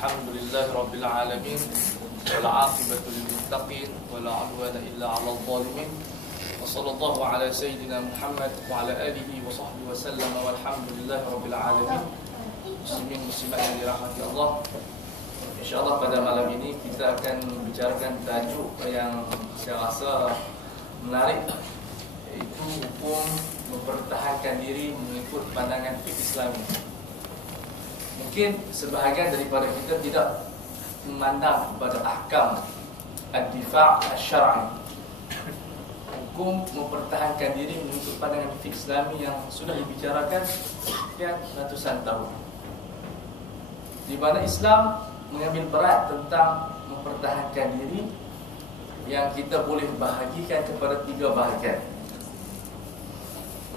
Alhamdulillahi Rabbil Alamin, wal aqibatu lil muttaqin, wala udwana illa 'alal zalimin. Wa sallallahu ala sayyidina Muhammad wa ala alihi wa sahbihi wa sallam, walhamdulillahi Rabbil Alamin. Muslimin muslimat yang dirahmati Allah, InsyaAllah pada malam ini kita akan membicarakan tajuk yang saya rasa menarik, iaitu hukum mempertahankan diri mengikut pandangan fiqh Islami. Mungkin sebahagian daripada kita tidak memandang kepada ahkam ad-difa' asy-syar'i, hukum mempertahankan diri mengikut pandangan fiqh Islami yang sudah dibicarakan sekian ratusan tahun, di mana Islam mengambil berat tentang mempertahankan diri yang kita boleh bahagikan kepada tiga bahagian: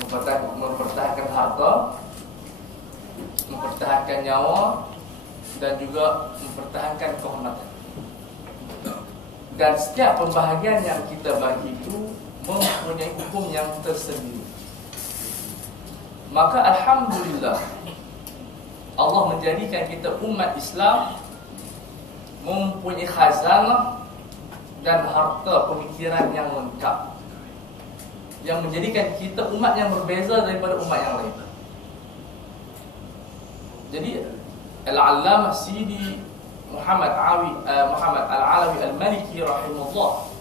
mempertahankan harta, mempertahankan nyawa, dan juga mempertahankan kehormatan. Dan setiap pembahagian yang kita bagi itu mempunyai hukum yang tersendiri. Maka alhamdulillah, Allah menjadikan kita umat Islam mempunyai khazanah dan harta pemikiran yang lengkap, yang menjadikan kita umat yang berbeza daripada umat yang lain. Jadi Al-Allamah Sidi Muhammad Al-Alawi Al-Maliki rahimahullah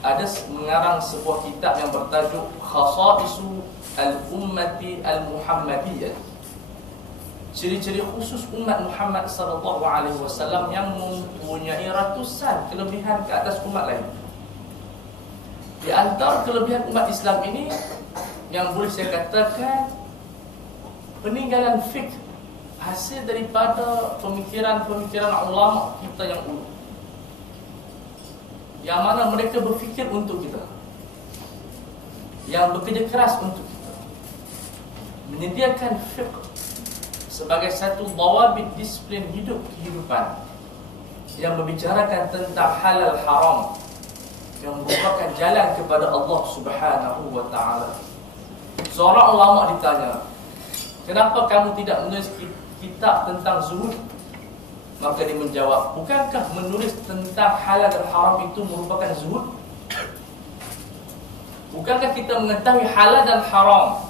ada mengarang sebuah kitab yang bertajuk Khasa'isu Al-Ummati Al-Muhammadiyah, ciri-ciri khusus umat Muhammad sallallahu alaihi wasallam yang mempunyai ratusan kelebihan ke atas umat lain. Di antara kelebihan umat Islam ini yang boleh saya katakan peninggalan fiqh, hasil daripada pemikiran-pemikiran ulama kita yang dulu, yang mana mereka berfikir untuk kita, yang bekerja keras untuk kita, menyediakan fiqh sebagai satu dawabit disiplin hidup kehidupan yang membicarakan tentang halal haram, yang merupakan jalan kepada Allah Subhanahu wa taala. Seorang ulama ditanya, "Kenapa kamu tidak menulis kitab tentang zuhud?" Maka dia menjawab, "Bukankah menulis tentang halal dan haram itu merupakan zuhud? Bukankah kita mengetahui halal dan haram,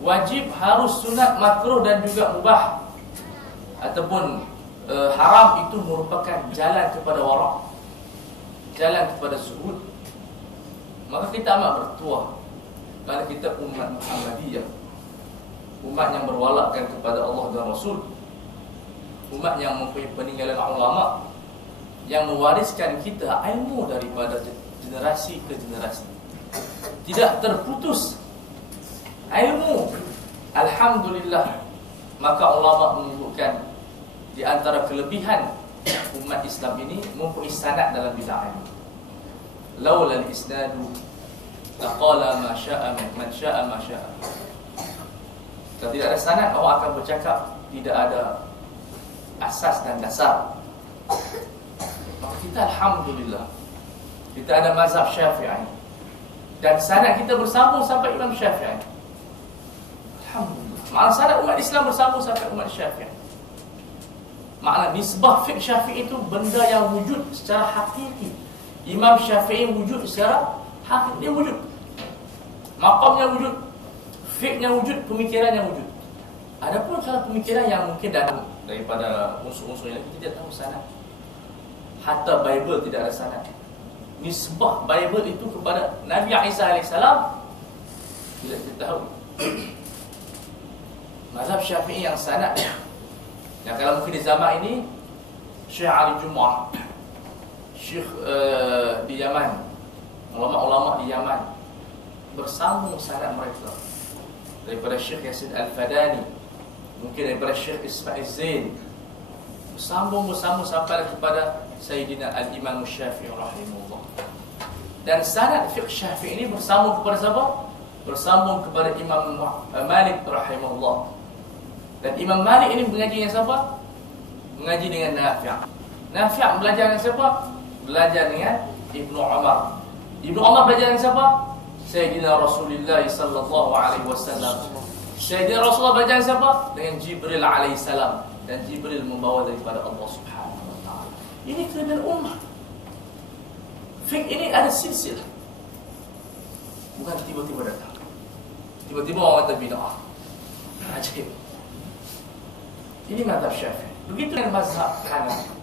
wajib, harus, sunat, makruh dan juga mubah, ataupun haram itu merupakan jalan kepada wara', jalan kepada zuhud?" Maka kita amat bertuah kerana kita umat Muhammadiyah, umat yang berwalakkan kepada Allah dan Rasul, umat yang mempunyai peninggalan ulama yang mewariskan kita ilmu daripada generasi ke generasi, tidak terputus ilmu. Alhamdulillah. Maka ulama menyebutkan di antara kelebihan umat Islam ini mempunyai sanad dalam bidang ilmu. Laula al-isnadu laqala ma syaa man syaa ma syaa. Kalau tidak ada sanad, orang akan bercakap tidak ada asas dan dasar. Maka kita alhamdulillah, kita ada mazhab Syafi'i, dan sanad kita bersambung sampai Imam Syafi'i. Alhamdulillah. Makna sanad umat Islam bersambung sampai umat Syafi'i. Makna nisbah fiqh Syafi'i itu benda yang wujud secara hakiki. Imam Syafi'i wujud secara hakiki, dia wujud. Maqamnya wujud, fiqhnya wujud, pemikirannya wujud. Adapun kalau pemikiran yang mungkin datang daripada unsur-unsur yang kita tidak tahu sanad. Hatta Bible tidak ada sanad. Nisbah Bible itu kepada Nabi Isa AS tidak kita tahu. Mazhab Syafi'i yang sanad, yang kalau mungkin di zaman ini Syekh Ali Jumu'ah, Syekh di Yaman, ulama-ulama di Yaman, bersambung sanad mereka daripada Syekh Yasin Al-Fadani, mungkin daripada Syekh Ismail Zain, bersambung sampai kepada Sayyidina Al-Imam Syafi'i rahimahullah. Dan sanad fiqh Syafi'i ini bersambung kepada siapa? Bersambung kepada Imam Malik rahimahullah. Dan Imam Malik ini mengaji dengan siapa? Mengaji dengan Nafi'. Nafi' belajar dengan siapa? Belajar dengan Ibnu Umar. Ibnu Umar belajar dengan siapa? Sayyidina Rasulullah sallallahu alaihi wasallam. Sayyidina Rasulullah belajar dengan siapa? Dengan Jibril alaihi salam. dan Jibril membawa daripada Allah Subhanahu wa taala. Ini kelebihan ummah. Fiqh ini ada silsilah. Bukan tiba-tiba datang. Tiba-tiba orang kata bid'ah. Ajib. Ini mazhab Syafi'i. Begitu dengan mazhab Hanafi,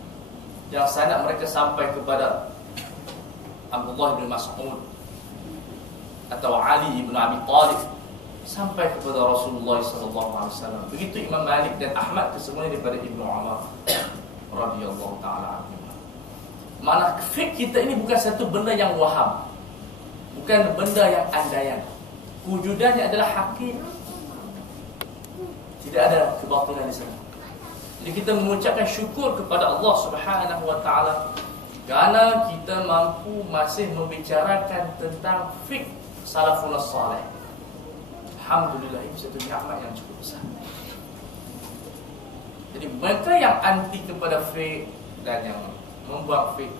yang sanad mereka sampai kepada Abdullah bin Mas'ud atau Ali bin Abi Thalib, sampai kepada Rasulullah SAW. Begitu Imam Malik dan Ahmad, kesemuanya daripada Ibnu Umar radhiyallahu taala anhu. Mana fiqh kita ini bukan satu benda yang waham, bukan benda yang andaian. Wujudannya adalah hakikat. Tidak ada kebatilan di sana. Jadi kita mengucapkan syukur kepada Allah Subhanahu wa taala kerana kita mampu masih membicarakan tentang fiqh salafun salih. Alhamdulillah, ini satu nikmat yang cukup besar. Jadi mereka yang anti kepada fiqh dan yang membuat fiqh,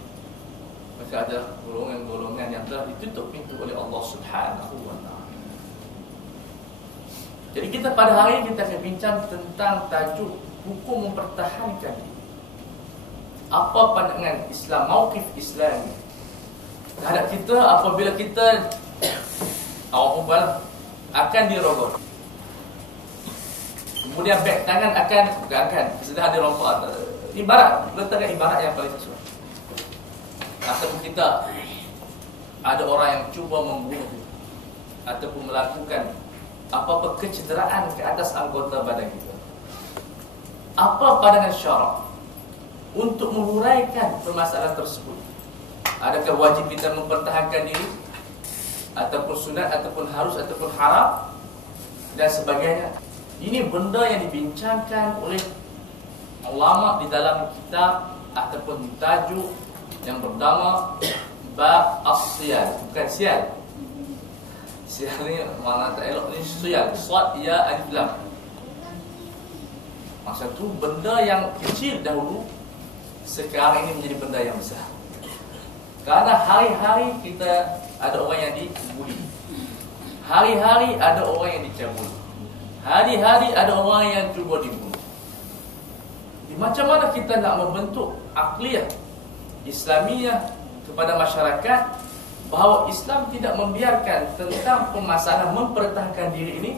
mereka adalah golongan-golongan yang telah ditutup pintu oleh Allah Subhanahu wa taala. Jadi kita pada hari ini kita akan bincang tentang tajuk hukum mempertahankan diri. Apa pandangan Islam, mauqif Islam terhadap kita apabila kita akan dirogol. Kemudian back tangan akan sudah ada rompak. Ibarat, letakkan ibarat yang paling sesuai. Ataupun kita ada orang yang cuba membunuh ataupun melakukan apa-apa kecederaan ke atas anggota badan kita. Apa pandangan syarak untuk menguraikan permasalahan tersebut? Adakah wajib kita mempertahankan diri, ataupun sunat, ataupun harus, ataupun haram, dan sebagainya? Ini benda yang dibincangkan oleh ulama di dalam kitab ataupun tajuk yang bernama Bab As-Siyal. Bukan sial. Sial ni mana tak elok ni, siyal. Sad ya alif lam. Maksud tu benda yang kecil dahulu sekarang ini menjadi benda yang besar. Karena hari-hari kita ada orang yang dibuli, hari-hari ada orang yang dicabul, hari-hari ada orang yang cuba dibunuh. Macam mana kita nak membentuk akliyah Islamiyah kepada masyarakat bahawa Islam tidak membiarkan tentang permasalahan mempertahankan diri ini,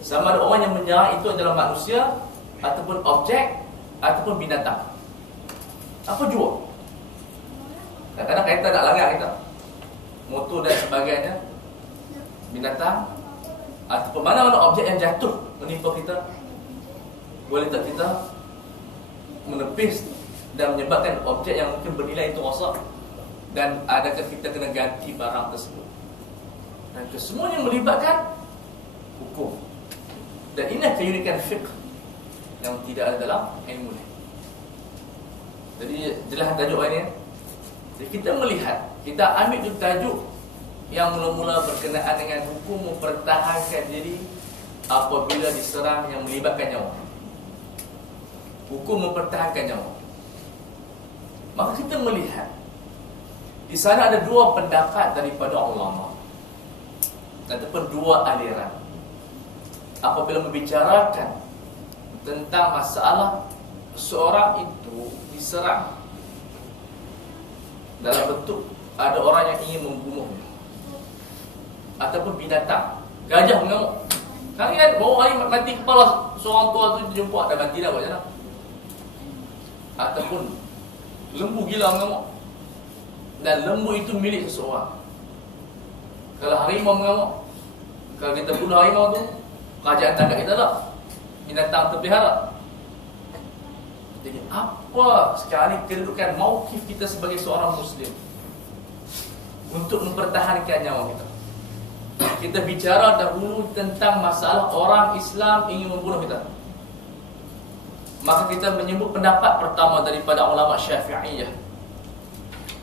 sama ada orang yang menyerang itu adalah manusia ataupun objek ataupun binatang. Apa jua? Kadang-kadang kita nak langgar kita, motor dan sebagainya, binatang ataupun mana-mana objek yang jatuh menimpa kita, boleh tak kita menepis dan menyebabkan objek yang mungkin bernilai itu rosak, dan adakah kita kena ganti barang tersebut? Dan kesemuanya melibatkan hukum. Dan ini keunikan fiqh yang tidak ada dalam ilmu ni. Jadi jelas tajuk ini. Jadi kita melihat, kita ambil tu tajuk yang mula-mula berkenaan dengan hukum mempertahankan diri apabila diserang yang melibatkan nyawa. Hukum mempertahankan nyawa. Maka kita melihat di sana ada dua pendapat daripada ulama ataupun dua aliran apabila membicarakan tentang masalah seorang itu diserang dalam bentuk ada orang yang ingin membunuhnya ataupun binatang, gajah mengamuk. Sekarang kan bawa hari mati kepala seorang tua tu jumpa dah mati dah buat jalan. Ataupun lembu gila mengamuk, dan lembu itu milik seseorang. Kalau harimau mengamuk, kalau kita bunuh harimau tu, kerajaan tangkap kita lah, binatang terpelihara. Jadi apa sekarang ni kedudukan mauqif kita sebagai seorang Muslim untuk mempertahankan nyawa kita? Kita bicara dahulu tentang masalah orang Islam ingin membunuh kita. Maka kita menyebut pendapat pertama daripada ulama Syafi'iyah,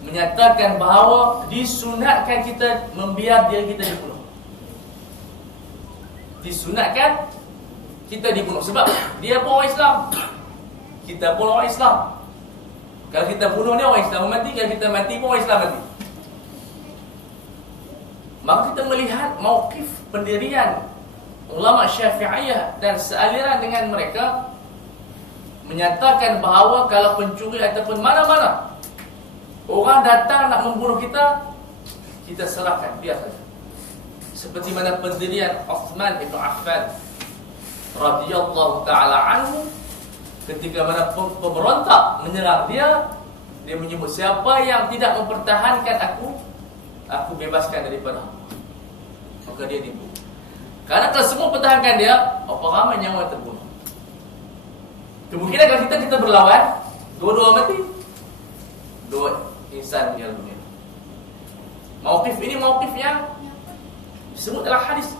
menyatakan bahawa disunatkan kita membiar diri kita dibunuh. Disunatkan kita dibunuh sebab dia pun orang Islam, kita pun orang Islam. Kalau kita bunuh dia, orang Islam mati. Kalau kita mati pun orang Islam mati. Maka kita melihat mauqif pendirian ulama Syafi'iyah dan sealiran dengan mereka menyatakan bahawa kalau pencuri ataupun mana-mana orang datang nak membunuh kita, kita serahkan, biar saja. Seperti mana pendirian Uthman ibn Affan radhiyallahu taala anhu, ketika mana pemberontak menyerang dia menyebut, siapa yang tidak mempertahankan aku bebaskan daripada hamba. Maka dia dibunuh. Karena kalau semua pertahankan dia, apa ramai nyawa yang terbunuh. Kemungkinan kalau kita berlawan, dua-dua mati, dua insan meninggal dunia. Mauqif ini mauqif yang disebut dalam hadis,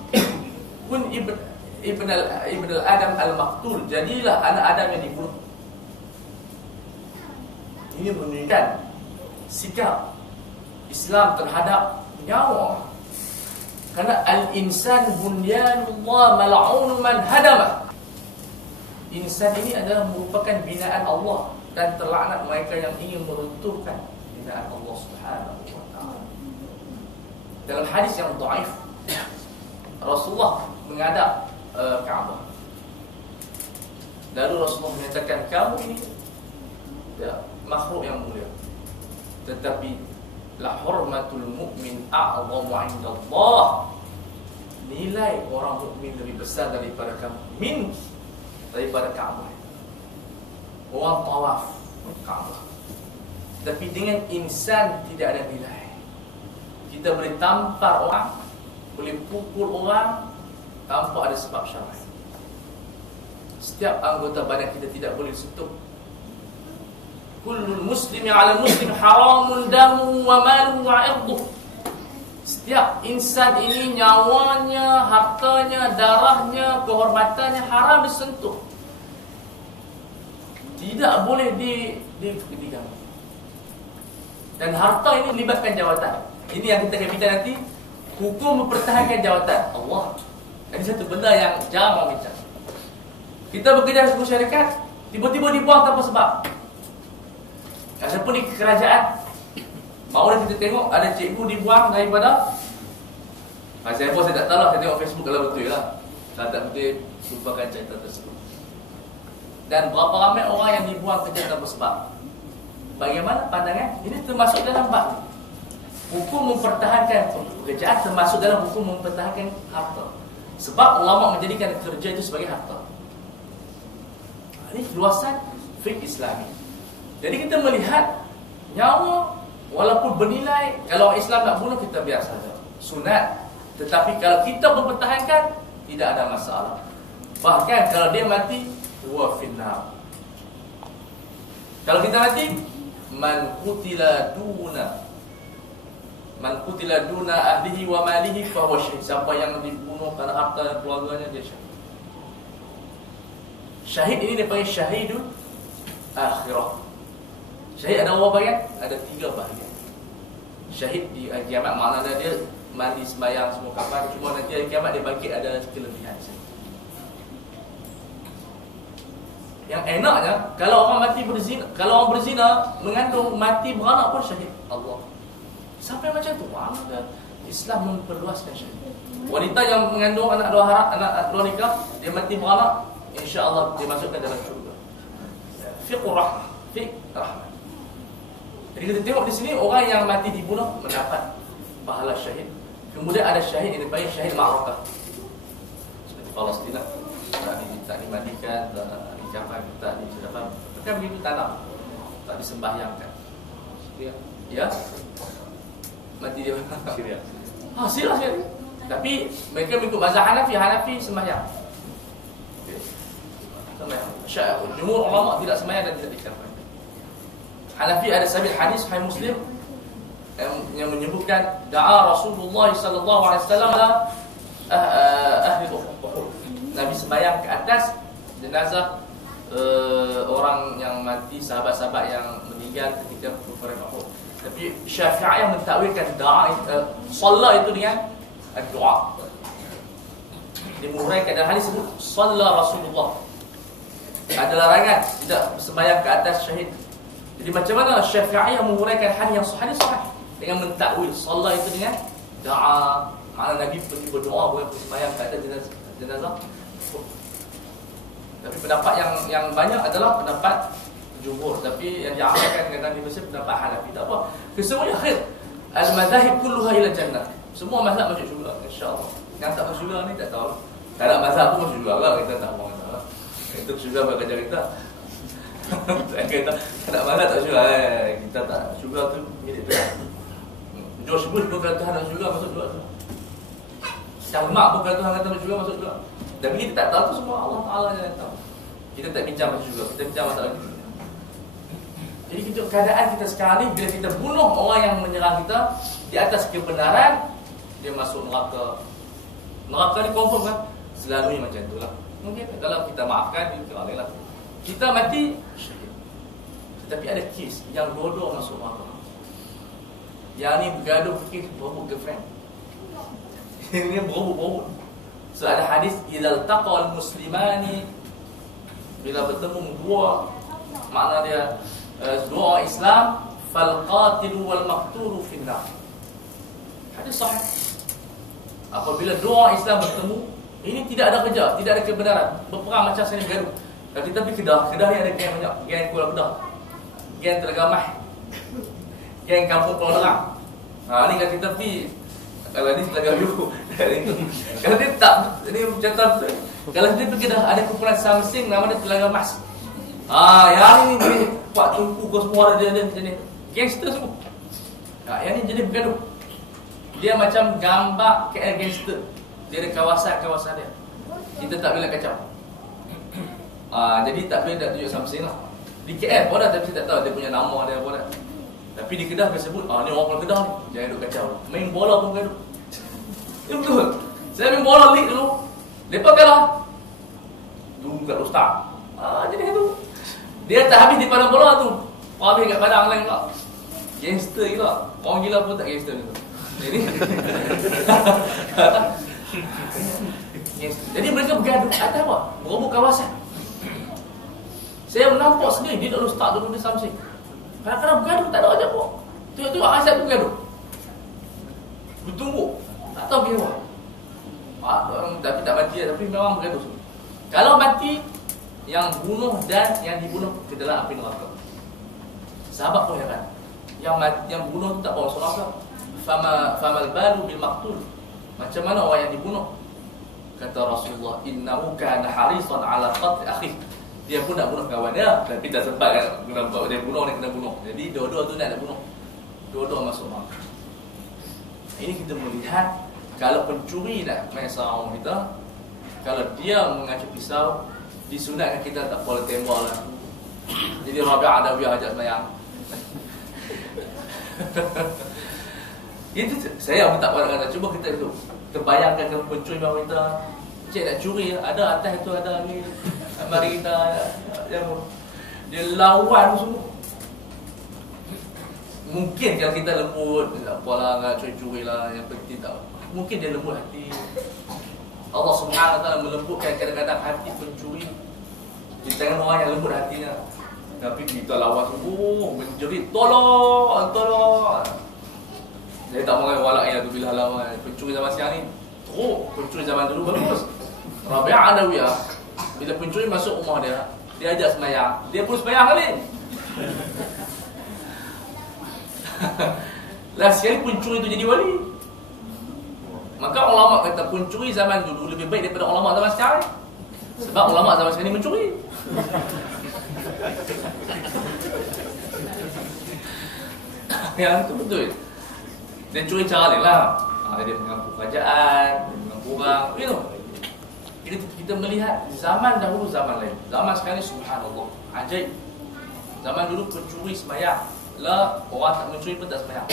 kun ibn al-Adam al-Maqtul, jadilah anak Adam yang dibunuh. Ini menunjukkan sikap Islam terhadap nyawa. Karena al-insan bunyanullah mal'un man hadamah. Insan ini adalah merupakan binaan Allah, dan terlaknat mereka yang ingin meruntuhkan binaan Allah Subhanahu wa taala. Dalam hadis yang dhaif, Rasulullah menghadap Kaabah. Lalu Rasulullah menyatakan, kamu ini makhluk yang mulia, tetapi la hurmatul mu'min a'zamu 'inda Allah. Nilai orang mukmin lebih besar daripada kamu, daripada Kaabah. Orang tawaf Kaabah, tapi dengan insan tidak ada nilai. Kita boleh tampar orang, boleh pukul orang tanpa ada sebab syar'i. Setiap anggota badan kita tidak boleh sentuh. Kullul muslimi 'ala muslim haramun damu wa maluhu wa 'irduh. Setiap insan ini nyawanya, hartanya, darahnya, kehormatannya haram disentuh. Tidak boleh diganggu. Dan harta ini melibatkan jawatan. Ini yang kita akan bincang nanti, hukum mempertahankan jawatan Allah. Ini satu benda yang jarang orang bincang. Kita bekerja di syarikat, tiba-tiba dibuang tanpa sebab. Ataupun di kerajaan, barulah kita tengok ada cikgu dibuang daripada saya pun saya tak tahu lah, saya tengok Facebook kalau betul lah. Kalau tak betul, lupakan cerita tersebut. Dan berapa ramai orang yang dibuang kerja tanpa sebab. Bagaimana pandangan? Ini termasuk dalam bab hukum mempertahankan pekerjaan, termasuk dalam hukum mempertahankan harta. Sebab ulama menjadikan kerja itu sebagai harta. Ini luasan fiqh Islami. Jadi kita melihat nyawa walaupun bernilai, kalau Islam nak bunuh kita biasa saja, sunat. Tetapi kalau kita mempertahankan, tidak ada masalah. Bahkan kalau dia mati, huwa finnar. Kalau kita mati, man qutila duna ahlihi wa malihi fa huwa syahid. Siapa yang dibunuh kerana harta dan keluarganya, dia syahid. Syahid ini dipanggil syahidul akhirah. Syahid ada berapa bahagian? Ada 3 bahagian. Syahid di kiamat maknanya dia mandi sembahyang semua kapan, cuma nanti hari kiamat dia bangkit ada kelebihan. Yang enaknya kalau orang mati berzina, kalau orang berzina mengandung mati beranak pun syahid. Allah. Sampai macam tu Islam memperluaskan syahid. Wanita yang mengandung anak dua nikah, dia mati beranak, insya-Allah dimasukkan dalam syurga. Fiqh rahmah, fiqh rahmah. Jadi kita tengok di sini orang yang mati dibunuh mendapat pahala syahid. Kemudian ada syahid yang dipanggil syahid ma'rakah. Seperti Palestina, tak dimandikan, tak dicapai, tak disedapkan. Bukan begitu tanam, tak disembahyangkan. Ya, mati dia. Syria. Syria sekali. Tapi mereka mengikut mazhab Hanafi sembahyang. Sembahyang. Jumhur ulama tidak sembahyang dan tidak dicapai. Hanafi ada sabit hadis Sahih Muslim yang menyebutkan da'a Rasulullah sallallahu alaihi wasallam ahli Uhud. Nabi sembahyang ke atas jenazah orang yang mati, sahabat-sahabat yang meninggal ketika peperangan Uhud. Tapi Syafi'i yang mentakwilkan da'a solat itu dengan doa. Dimuraikan dalam hadis sebut shalla Rasulullah. Ada larangan tidak sembahyang ke atas syahid. Jadi macam mana Syafi'i yang menguraikan hadis yang sahih dengan mentakwil solat itu dengan doa. Mana Nabi pergi berdoa bukan sembahyang ke atas jenazah. Tapi pendapat yang banyak adalah pendapat jumhur. Tapi yang diamalkan dengan di Mesir pendapat Hanafi. Tak apa. Kesemuanya khair. Al-mazahib kulluha ila jannah. Semua mazhab masuk syurga insya-Allah. Yang tak masuk syurga ni tak tahu. Tak ada mazhab pun masuk syurga lah, kita tak mahu tahu. Itu syurga berkerja kita. Kita tak ada mazhab tak syurga. Kita tak syurga tu milik Tuhan. George Bush pun kata Tuhan masuk syurga, masuk syurga. Syekh Mak pun kata Tuhan kata masuk syurga, masuk syurga. Tapi kita tak tahu tu semua Allah Taala yang tahu. Kita tak bincang masuk syurga, kita bincang masalah ini. Jadi kita keadaan kita sekarang ni bila kita bunuh orang yang menyerang kita di atas kebenaran, dia masuk neraka. Neraka ni confirm kan? Selalunya macam itulah. Mungkin kalau kita maafkan dia kira lah. Kita mati syahid. Tetapi ada kes yang dua-dua masuk neraka. Yang ni bergaduh fikir berebut girlfriend. Ini berebut. So ada hadis idzal taqal muslimani, bila bertemu dua, makna dia dua orang Islam, fal qatilu wal maqtulu finnar. Hadis sahih. Apabila dua orang Islam bertemu, ini tidak ada kerja, tidak ada kebenaran, berperang macam saling bergaduh. Kalau kita pergi Kedah ni ada geng banyak, geng Kuala Kedah, geng Telagamah, geng Kampung Pulau Nerang. Ni kalau kita pergi, kalau ni Telaga Biru, kalau dia tak, ini contoh, kalau kita pergi Kedah ada kumpulan Samsing nama dia Telaga Mas. Yang ni buat tumpu ke semua ada jenis gangster semua. Yang ni jenis bergaduh. Dia macam gambar KL gangster. Dia ada kawasan-kawasan dia. Kita tak boleh kacau. Jadi tak boleh nak tunjuk something lah. Di KL pun dah, tapi saya tak tahu dia punya nama dia apa dah. Tapi di Kedah dia sebut, ni orang Kedah ni, jangan duk kacau. Main bola pun gaduh. Ya betul. Saya main bola league dulu. Lepas kalah. Dulu kat Ustaz. Jadi itu. Dia tak habis di padang bola tu. Habis kat padang lain pula. Gangster gila. Orang gila pun tak gangster ni. Jadi mereka bergaduh. Ada apa? Berebut kawasan. Saya menampak sendiri. Dia tak start dulu di Samsung. Kadang-kadang bergaduh. Tak ada aja pun. Tengok-tengok asal tu bergaduh. Bertumbuk. Tak tahu dia apa. Tapi tak mati lah. Tapi memang bergaduh. Kalau mati, yang bunuh dan yang dibunuh ke dalam api neraka. Sahabat pun heran. Yang bunuh tu tak bawa masuk neraka. Famal balu bil maqtul. Macam mana orang yang dibunuh? Kata Rasulullah, innahu kana harisan ala qatl akhi. Dia pun nak bunuh kawan dia, tapi tak sempat kan nampak dia bunuh, dia kena bunuh. Jadi dua-dua tu nak bunuh. Dua-dua masuk neraka. Ini kita melihat kalau pencuri nak main sarang kita, kalau dia mengacu pisau, disunatkan kita tak boleh tembak lah. Jadi Rabi'ah Adawiyah ajak semayang. Itu saya pun tak boleh kata. Cuba kita tu terbayangkan ke pencuri wanita, cik nak curi, ada atas tu ada ni, mari kita dia lawan semua. Mungkin kalau kita lembut, apalah nak curi-curi lah, yang penting tak. Mungkin dia lembut hati. Allah Subhanahu Wa Taala melembutkan kadang-kadang hati pencuri di tangan orang yang lembut hatinya. Tapi kita lawan semua, menjerit, tolong. Saya tak mahu walak ya tu bila lawan pencuri zaman sekarang ni. Pencuri zaman dulu bagus. Rabi'ah Adawiyah, bila pencuri masuk rumah dia ajak semayang. Dia pun semayang kali. Last sekali pencuri itu jadi wali. Maka ulama kata pencuri zaman dulu lebih baik daripada ulama zaman sekarang. Sebab ulama zaman sekarang ni mencuri. Yang itu betul. Dia curi cara lain lah. Dia mengampu kerajaan, mengampu orang. Kita melihat zaman dahulu, zaman lain. Zaman sekarang ni subhanallah, ajaib. Zaman dulu pencuri semayang lah, orang tak mencuri pun tak semayang.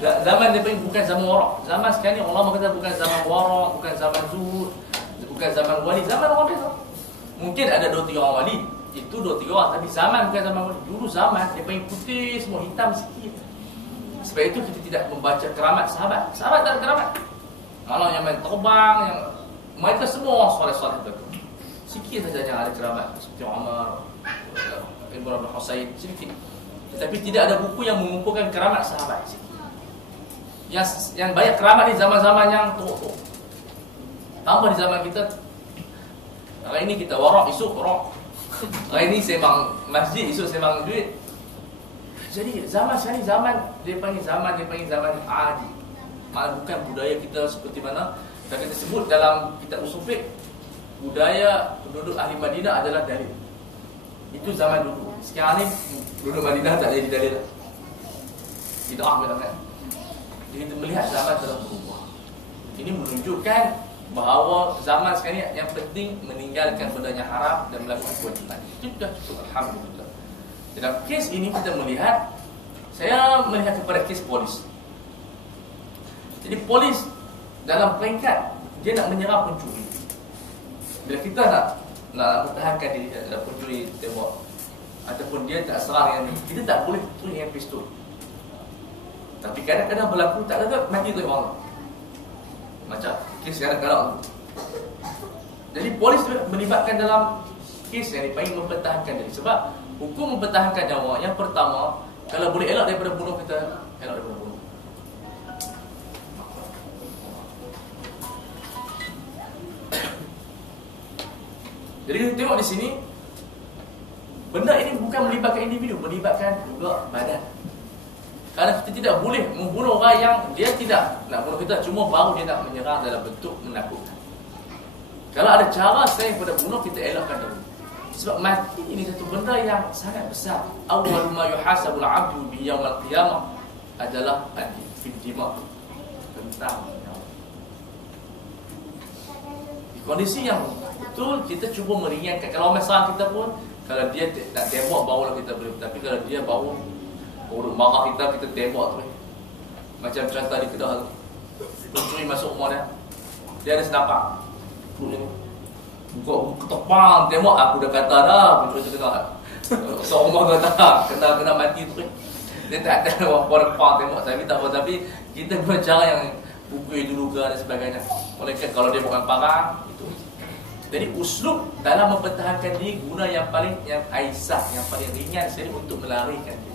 Zaman dia bukan zaman warak. Zaman sekarang ni ulama kata bukan zaman warak, bukan zaman zuhud, bukan zaman wali, zaman orang biasa. Mungkin ada 2-3 orang wali, itu 2-3 orang, tapi zaman bukan zaman wali. Dulu zaman dia paling putih, semua hitam sikit. Sebab itu kita tidak membaca keramat sahabat. Sahabat tak ada keramat. Malah yang main terbang, yang mereka semua orang soleh-soleh betul. Sikit saja yang ada keramat, seperti Umar, Ibrahim Husain, sedikit. Tetapi tidak ada buku yang mengumpulkan keramat sahabat. Yang banyak keramat di zaman-zaman yang teruk. Tambah di zaman kita Hari ini kita warak, esok warak. Hari ini sembang masjid, esok sembang duit. Jadi zaman sekarang ni zaman dia panggil zaman adi. Malah bukan budaya kita seperti mana kita sebut dalam kitab usul fiqh, budaya penduduk ahli Madinah adalah dalil. Itu zaman dulu. Sekarang ni penduduk Madinah tak jadi dalil. Tidak kan. Jadi kita melihat zaman telah berubah. Ini menunjukkan bahawa zaman sekarang ni yang penting meninggalkan benda yang haram dan melakukan kewajiban. Itu sudah cukup, alhamdulillah. Dalam kes ini kita melihat, saya melihat kepada kes polis. Jadi polis dalam peringkat dia nak menyerang pencuri. Bila kita nak mempertahankan diri pencuri tembak ataupun dia tak serang yang ni, kita tak boleh tulis dengan pistol. Tapi kadang-kadang berlaku tak kata mati tu orang. Macam kes kadang-kadang. Jadi polis melibatkan dalam kes yang dipanggil mempertahankan diri. Sebab hukum mempertahankan nyawa, yang pertama, kalau boleh elak daripada bunuh, kita elak daripada bunuh. Jadi kita tengok di sini, benda ini bukan melibatkan individu, melibatkan juga badan. Kerana kita tidak boleh membunuh orang yang dia tidak nak bunuh kita, cuma baru dia nak menyerang dalam bentuk menakutkan. Kalau ada cara selain daripada bunuh, kita elakkan dulu. Sebab mati ini satu benda yang sangat besar. Awwal ma yuhasabul 'abdu bi yaumil qiyamah adalah al-dima, tentang di kondisi yang betul kita cuba meringankan. Kalau masalah kita pun, kalau dia nak tembak barulah kita boleh. Tapi kalau dia baru marah kita tembak tu. Macam contoh di Kedah tu, pencuri masuk rumah dia ada senapak. Buka ketepang, tembak, aku dah kata dah pencuri tu kena seorang kata kena mati tu. Dia tak ada orang pang tembak, tapi tak apa. Tapi kita guna cara yang pukul dulu ke dan sebagainya. Olehkan kalau dia bukan parang itu. Jadi uslub dalam mempertahankan diri, guna yang aisah, yang paling ringan sekali untuk melarikan diri.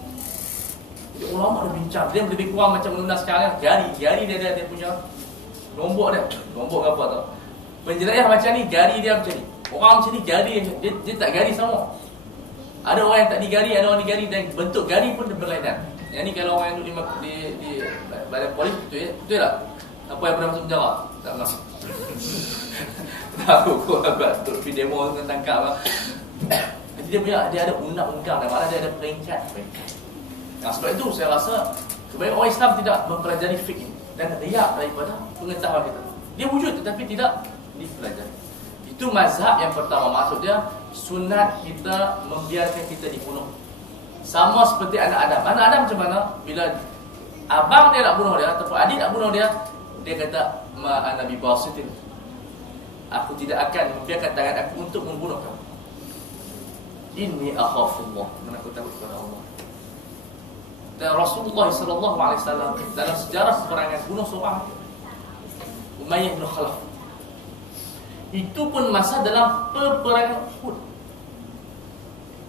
Jadi ulama dah bincang, dia lebih kurang macam undang sekarang, jari dia punya nombor dia. Nombor apa tau? Penjerayah macam ni, jari dia macam ni. Orang macam ni, jari dia tak gari sama. Ada orang yang tak digari, ada orang digari, dan bentuk gari pun berlainan. Yang ni kalau orang yang duduk di badan polis, betul tak? Apa yang pernah masuk penjara? Tak pernah. Aku agak pergi demo tentang tangkap lah. Jadi dia ada undang-undang, dan malah dia ada peringkat. Nah, sebab itu saya rasa kebanyakan orang Islam tidak mempelajari fiqh ini dan riak daripada pengetahuan kita. Dia wujud tetapi tidak dipelajari. Itu mazhab yang pertama. Maksud dia sunat kita membiarkan kita dibunuh. Sama seperti anak Adam. Anak Adam macam mana? Bila abang dia nak bunuh dia ataupun adik nak bunuh dia, dia kata ma ana bi basitin, aku tidak akan membiarkan tangan aku untuk membunuh kamu. Inni akhafullah, aku takut kepada Allah. Dan Rasulullah SAW dalam sejarah peperangan bunuh seorang Umayyah bin Khalaf. Itu pun masa dalam peperangan Uhud.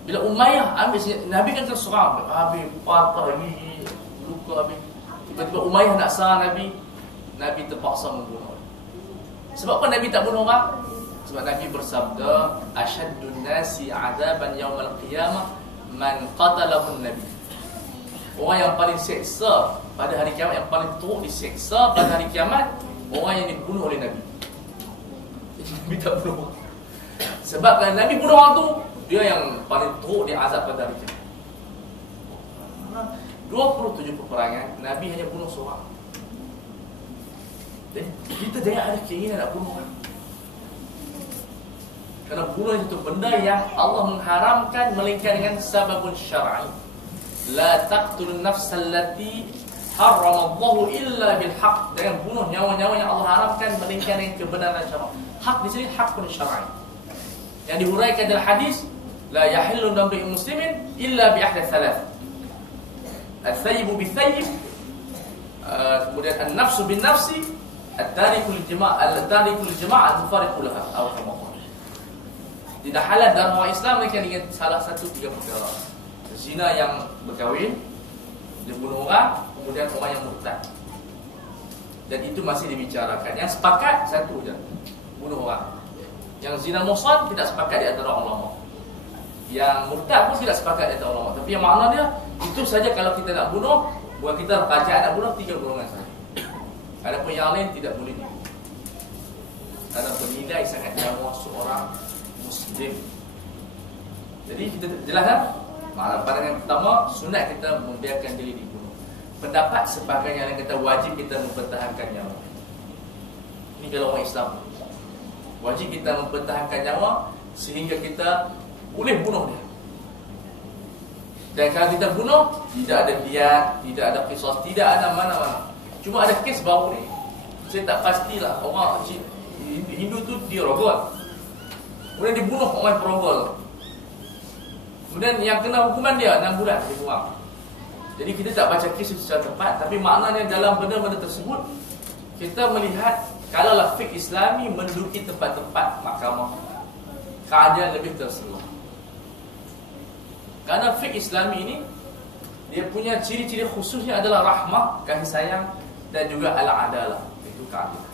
Bila Umayyah ambil, Nabi kan terserang, habis patah gigi, luka habis. Tiba-tiba Umayyah nak serang Nabi, Nabi terpaksa membunuh. Sebab apa Nabi tak bunuh orang? Sebab Nabi bersabda, asyaddun nasi adaban yaumal qiyamah man qatalahu Nabi. Orang yang paling seksa pada hari kiamat, yang paling teruk diseksa pada hari kiamat, orang yang dibunuh oleh Nabi. Jadi Nabi tak bunuh. Sebab kalau Nabi bunuh orang tu, dia yang paling teruk diazab pada hari kiamat. 27 peperangan, Nabi hanya bunuh seorang. Jadi kita jangan ada keinginan nak bunuh orang. Kerana bunuh itu benda yang Allah mengharamkan, melainkan dengan sababun syar'i. La taqtulun nafsal lati haramallahu illa bil haqq. Jangan bunuh nyawa-nyawa yang Allah haramkan melainkan dengan kebenaran syar'i. Hak di sini hakun syar'i. Yang dihuraikan dalam hadis, la yahillu damu muslimin illa bi ihda thalath. Al-thayyibu bi-thayyib, kemudian an-nafsu bin-nafsi, at-tariku lil-jama', al-tariku lil-jama', al-mufariqu laha, atau kama qala. Tidak halal dalam orang Islam melainkan dengan salah satu tiga perkara. Zina yang berkahwin, dia bunuh orang, kemudian orang yang murtad. Dan itu masih dibicarakan. Yang sepakat satu je, bunuh orang. Yang zina muhsan tidak sepakat di antara ulama. Yang murtad pun tidak sepakat di antara ulama. Tapi yang maknanya itu saja kalau kita nak bunuh, buat kita kerajaan nak bunuh 3 golongan saja. Adapun yang lain tidak boleh dibunuh. Karena bernilai sangat nyawa seorang Muslim. Jadi kita jelas kan? Pandangan pertama, sunat kita membiarkan diri dibunuh. Pendapat sebahagian yang lain kata wajib kita mempertahankan nyawa. Ini kalau orang Islam, wajib kita mempertahankan nyawa sehingga kita boleh bunuh dia. Dan kalau kita bunuh, tidak ada diyat, tidak ada qisas, tidak ada mana-mana. Cuma ada kes baru ni. Saya tak pastilah orang Hindu tu dia rogol. Kemudian dibunuh orang perogol. Kemudian yang kena hukuman dia 6 bulan dibuang. Jadi kita tak baca kes itu secara tepat, tapi maknanya dalam benda-benda tersebut kita melihat kalaulah fiqh Islami menduduki tempat-tempat mahkamah, keadaan lebih terseluruh. Karena fiqh Islami ini dia punya ciri-ciri khususnya adalah rahmah, kasih sayang, dan juga al-adalah, itu keadilan.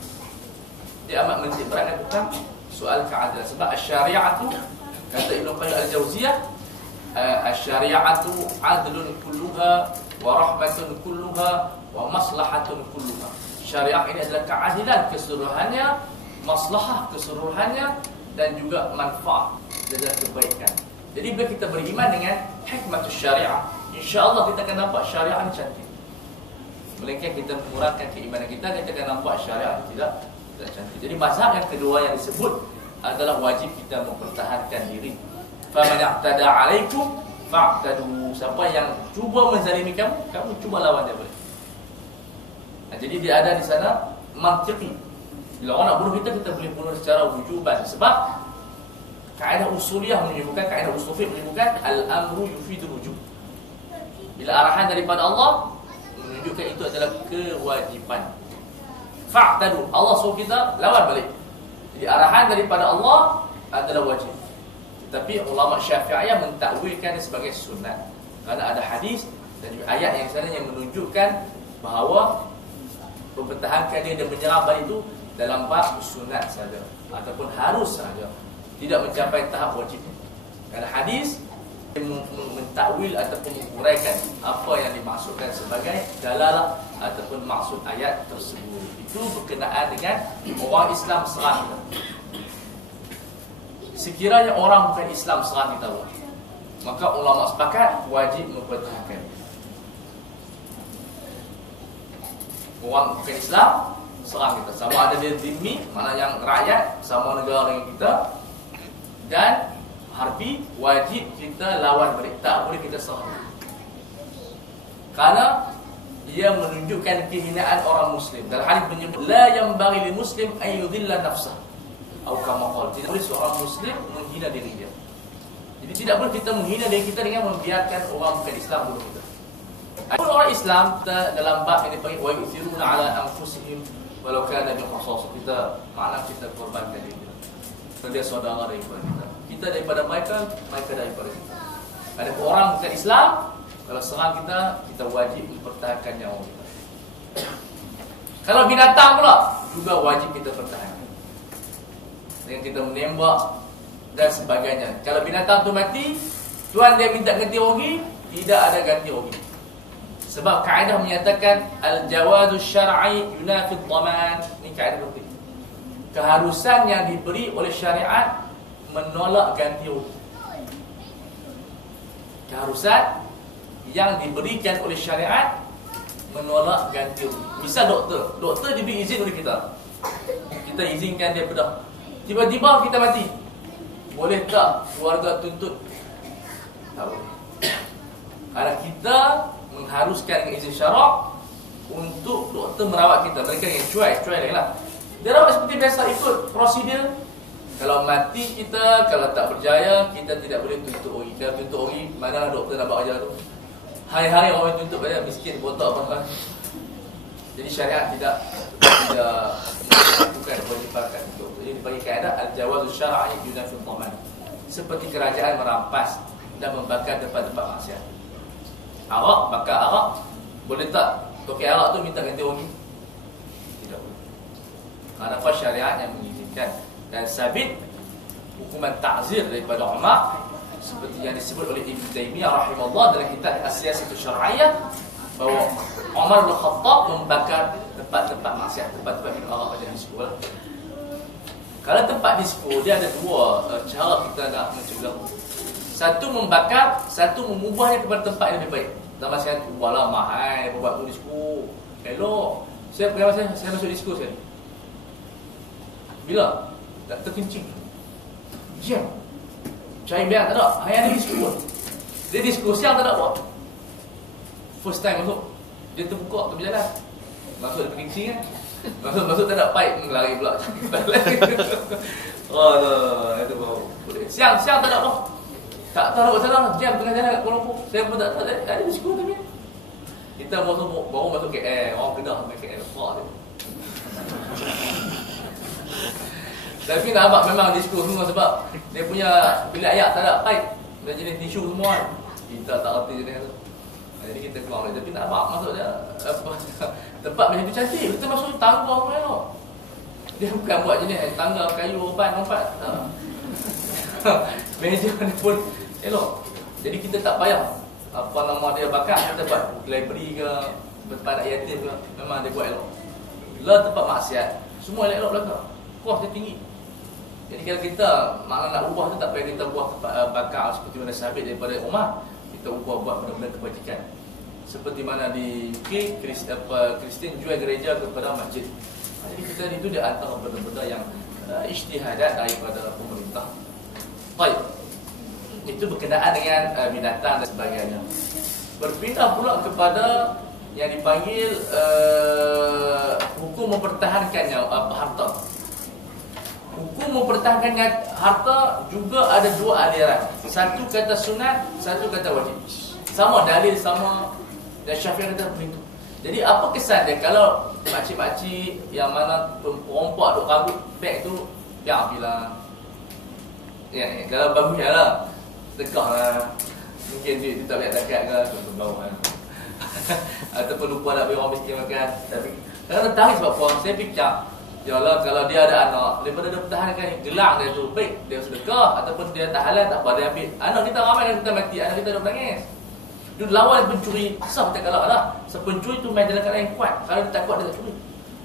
Dia amat menitik beratkan tentang soal keadilan. Sebab syariat itu, kata Ibn Qayyim al-Jauziyah, asy-syari'atu 'adlun kulluha wa rahmatun kulluha wa maslahatun kulluha. Syariat ini adalah keadilan keseluruhannya, maslahah keseluruhannya, dan juga manfaat dan kebaikan. Jadi bila kita beriman dengan hikmatus syariah, insya-Allah kita akan nampak syariat ini cantik. Melainkan kita mengurangkan keimanan kita akan nampak syariat tidak cantik. Jadi mazhab yang kedua yang disebut adalah wajib kita mempertahankan diri. Faman i'tada 'alaikum fa'tadu. Siapa yang cuba menzalimi kamu, kamu cuba lawan dia boleh. Jadi dia ada di sana mantiqi. Bila orang nak bunuh kita, kita boleh bunuh secara wujuban. Sebab kaedah usuliyah menyebutkan, kaedah usul fiqh menyebutkan al-amru yufidul wujub. Bila arahan daripada Allah menunjukkan itu adalah kewajiban. Fa'tadu, Allah suruh kita lawan balik. Jadi arahan daripada Allah adalah wajib. Tetapi ulama Syafi'iyah mentakwilkan sebagai sunat. Kerana ada hadis dan juga ayat yang sana yang menunjukkan bahawa mempertahankan dia dan menyerang balik itu dalam bab sunat saja ataupun harus saja, tidak mencapai tahap wajib. Kerana hadis mentakwil ataupun menguraikan apa yang dimaksudkan sebagai dalalah ataupun maksud ayat tersebut. Itu berkenaan dengan orang Islam serang kita. Sekiranya orang bukan Islam serang kita, maka ulama sepakat wajib mempertahankan. Orang bukan Islam serang kita, sama ada dia dhimmi, mana yang rakyat sama negara dengan kita, dan harbi, wajib kita lawan balik, tak boleh kita serang. Karena ia menunjukkan kehinaan orang Muslim. Dan hadis menyebut la yanbaghi lil muslim ay yudhilla nafsah atau kama qala, tidak boleh seorang Muslim menghina diri dia. Jadi tidak boleh kita menghina diri kita dengan membiarkan orang bukan Islam bunuh kita. Adapun orang Islam, kita dalam bab yang dipanggil wa yu'thiruna 'ala anfusihim walau kana bihim khasasah, kita makna kita korbankan diri kita. Dia saudara daripada kita. Kita daripada mereka, mereka daripada kita. Ada orang bukan Islam, kalau serang kita, kita wajib mempertahankan nyawa kita. Kalau binatang pula, juga wajib kita pertahankan. Dengan kita menembak dan sebagainya. Kalau binatang tu mati, Tuhan dia minta ganti rugi, tidak ada ganti rugi. Sebab kaedah menyatakan al-jawadu syar'i yunafid dhaman. Ini kaedah penting. Keharusan yang diberi oleh syariat menolak ganti rugi. Keharusan yang diberikan oleh syariat menolak ganti rugi. Misal doktor diberi izin oleh kita. Kita izinkan dia bedah. Tiba-tiba kita mati. Boleh tak keluarga tuntut? Tak boleh. Karena kita mengharuskan dengan izin syarak untuk doktor merawat kita. Mereka yang cuai lah. Dia rawat seperti biasa, ikut prosedur. Kalau mati kita, kalau tak berjaya, kita tidak boleh tuntut orang. Kalau tuntut orang, mana doktor nak buat ajar tu? Hari-hari orang tuntut pada miskin, botak apa-apa. Jadi syariat tidak bukan kewajiban itu. Jadi bagi kaedah al-jawaz syar'i yunafid dhaman. Seperti kerajaan merampas dan membakar tempat-tempat maksiat. Arak, bakar arak, boleh tak tokek arak tu minta ganti rugi? Tidak boleh. Kerana apa syariat yang mengizinkan. Dan sabit hukuman ta'zir daripada Umar, seperti yang disebut oleh Ibn Taymiyah rahimahullah dalam kitab As-Siyasah Syar'iyyah, bahawa Umar bin Khattab membakar tempat-tempat maksiat, tempat-tempat minum arak macam disko lah. Kalau tempat disko, dia ada dua cara kita nak mencegah. Satu membakar, satu mengubahnya kepada tempat yang lebih baik. Dalam masa tu, ubahlah mahal buat tu disko. Elok. Saya masuk disko sekali. Bila? Tak terkencing. Diam. Cari biar tak ada. Hanya ada disko. Dia disko siang tak ada buat. First time masuk, dia terbuka, berjalan. Masuk dia terkencing kan. Masuk tak ada pipe, lari pula. Oh no, itu bau. Siang tak ada apa. Tak tahu macam mana, jam tengah jalan kat Kuala Lumpur. Saya pun tak tahu ada disko tu ni. Kita baru masuk KL, orang Kedah main KL lepak dia. Tapi nak abang memang disko semua sebab dia punya bilik air tak ada pipe. Dia jenis tisu semua kan. Kita tak reti jenis tu. Jadi kita keluar boleh. Tapi nak abang masuk dia tempat macam tu cantik. Kita masuk tangga pun elok. Dia bukan buat jenis tangga kayu ban lompat. Meja ni pun elok. Jadi kita tak payah apa nama dia bakar, kita buat library ke, tempat anak yatim ke, memang dia buat elok. Bila tempat maksiat, semua elok belakang. Kos dia tinggi. Jadi kalau kita makna nak ubah tu, tak payah kita buat tempat bakar seperti mana sabit daripada Umar. Kita ubah buat benda-benda kebajikan. Seperti mana di UK, Kristian jual gereja kepada masjid. Jadi kita itu dia antara benda-benda yang ijtihadat daripada pemerintah. Baik. Itu berkenaan dengan binatang dan sebagainya. Berpindah pula kepada yang dipanggil hukum mempertahankannya harta. Hukum mempertahankannya harta juga ada dua aliran. Satu kata sunat, satu kata wajib. Sama dalil sama, dan Syafi'i kata begitu. Jadi apa kesan dia kalau makcik-makcik yang mana perompak duk rambut beg tu, ya bila ya, kalau bagusnya lah, dekah lah. Mungkin dia tak boleh dekat ke, contoh bau kan. Ataupun lupa nak beri orang miskin makan. Tapi kadang tertarik sebab apa? Saya fikir, yalah kalau dia ada anak, daripada dia pertahankan gelang dia tu, baik dia sedekah ataupun dia tak halal, tak apa, dia ambil. Anak kita ramai yang kita mati, anak kita dah menangis. Dia lawan pencuri, asal kita kalau lah. Pencuri tu main dalam keadaan yang kuat. Kalau dia tak kuat, dia tak curi.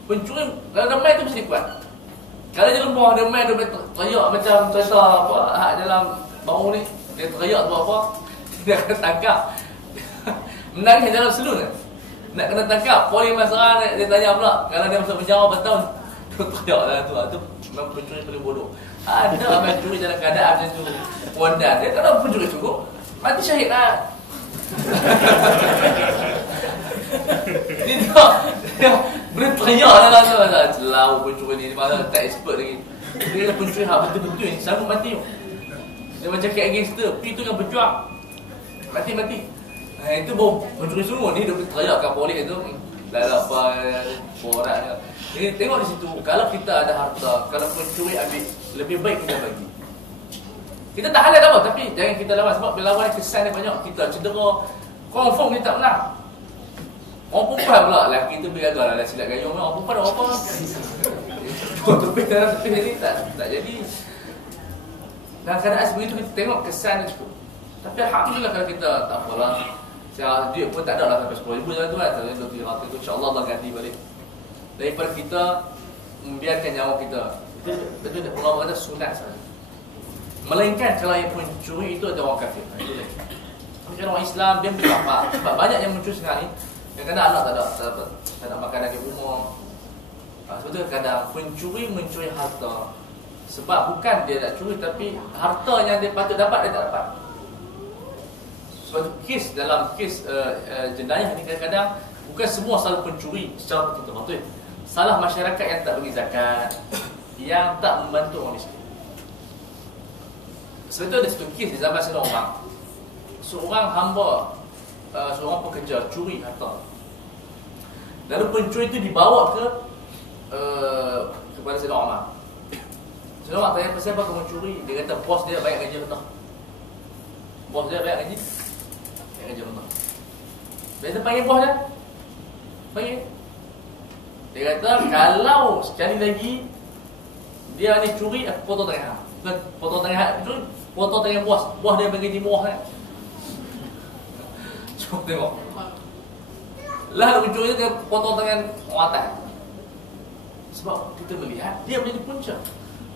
Pencuri, kalau dia main tu mesti kuat. Kalau dia lemah, dia main, dia teriak macam contoh apa, dalam bau ni, dia teriak tu apa, dia akan tangkap. Menangis dalam selun kan. Nak kena tangkap, polis masalah dia tanya pula. Kalau dia masuk penjara bertahun, dia teriak dalam tu. Itu memang pencuri paling bodoh. Ada pencuri dalam keadaan macam tu, pondan. Dia kalau pencuri cukup, mati syahid lah. Dia boleh teriak dalam tu. Celau pencuri ni, mana tak expert lagi. Dia pencuri betul-betul ni, sanggup mati. Dia macam cat gangster, pergi tu yang berjuang, mati-mati. Itu baru pencuri semua ni, dia teriak kat polis tu. Dah apa borak dia. Jadi tengok di situ, kalau kita ada harta, kalau pencuri ambil, lebih baik kita bagi. Kita tak halal apa, tapi jangan kita lawan. Sebab bila lawan kesan dia banyak, kita cedera, confirm kita tak menang. Orang perempuan pula, lelaki tu bergagal lah, silap gayung. Orang perempuan dah apa. Topik dalam topik ni tak jadi. Dalam keadaan seperti itu, kita tengok kesan dia cukup. Tapi alhamdulillah kalau kita tak apalah, secara duit pun tak ada lah sampai 10,000 jalan tu kan. Sampai 200 tu insyaAllah Allah ganti balik. Daripada kita membiarkan nyawa kita, itu betul dia Allah kata sunat sahaja. Melainkan kalau yang pencuri itu ada orang kafir. Itu dia. Kalau orang Islam dia boleh apa? Sebab banyak yang mencuri sekarang ni, kadang-kadang anak tak ada makanan di rumah. Sebetulnya kadang mencuri harta. Sebab bukan dia nak curi, tapi harta yang dia patut dapat dia tak dapat. Sebab kes dalam kes jenayah ni kadang-kadang bukan semua salah pencuri secara betul-betul. Salah masyarakat yang tak bagi zakat, yang tak membantu orang miskin. Sebetulnya ada satu kes di zaman Sayyidina Umar. Seorang hamba, seorang pekerja curi harta. Lalu pencuri itu dibawa kepada Sayyidina Umar. Sayyidina Umar tanya, pasal apa kamu curi? Dia kata bos dia bayar gaji rendah. Bos dia bayar gaji rendah. Dia kata panggil bos dia. Panggil. Dia kata kalau sekali lagi dia ni curi, aku potong tangan. Bukan potong tangan tu, potong tangan buah dia bagi timur kan. Cuba tengok. Lah ujungnya dia potong tangan orang atas. Sebab kita melihat dia menjadi punca.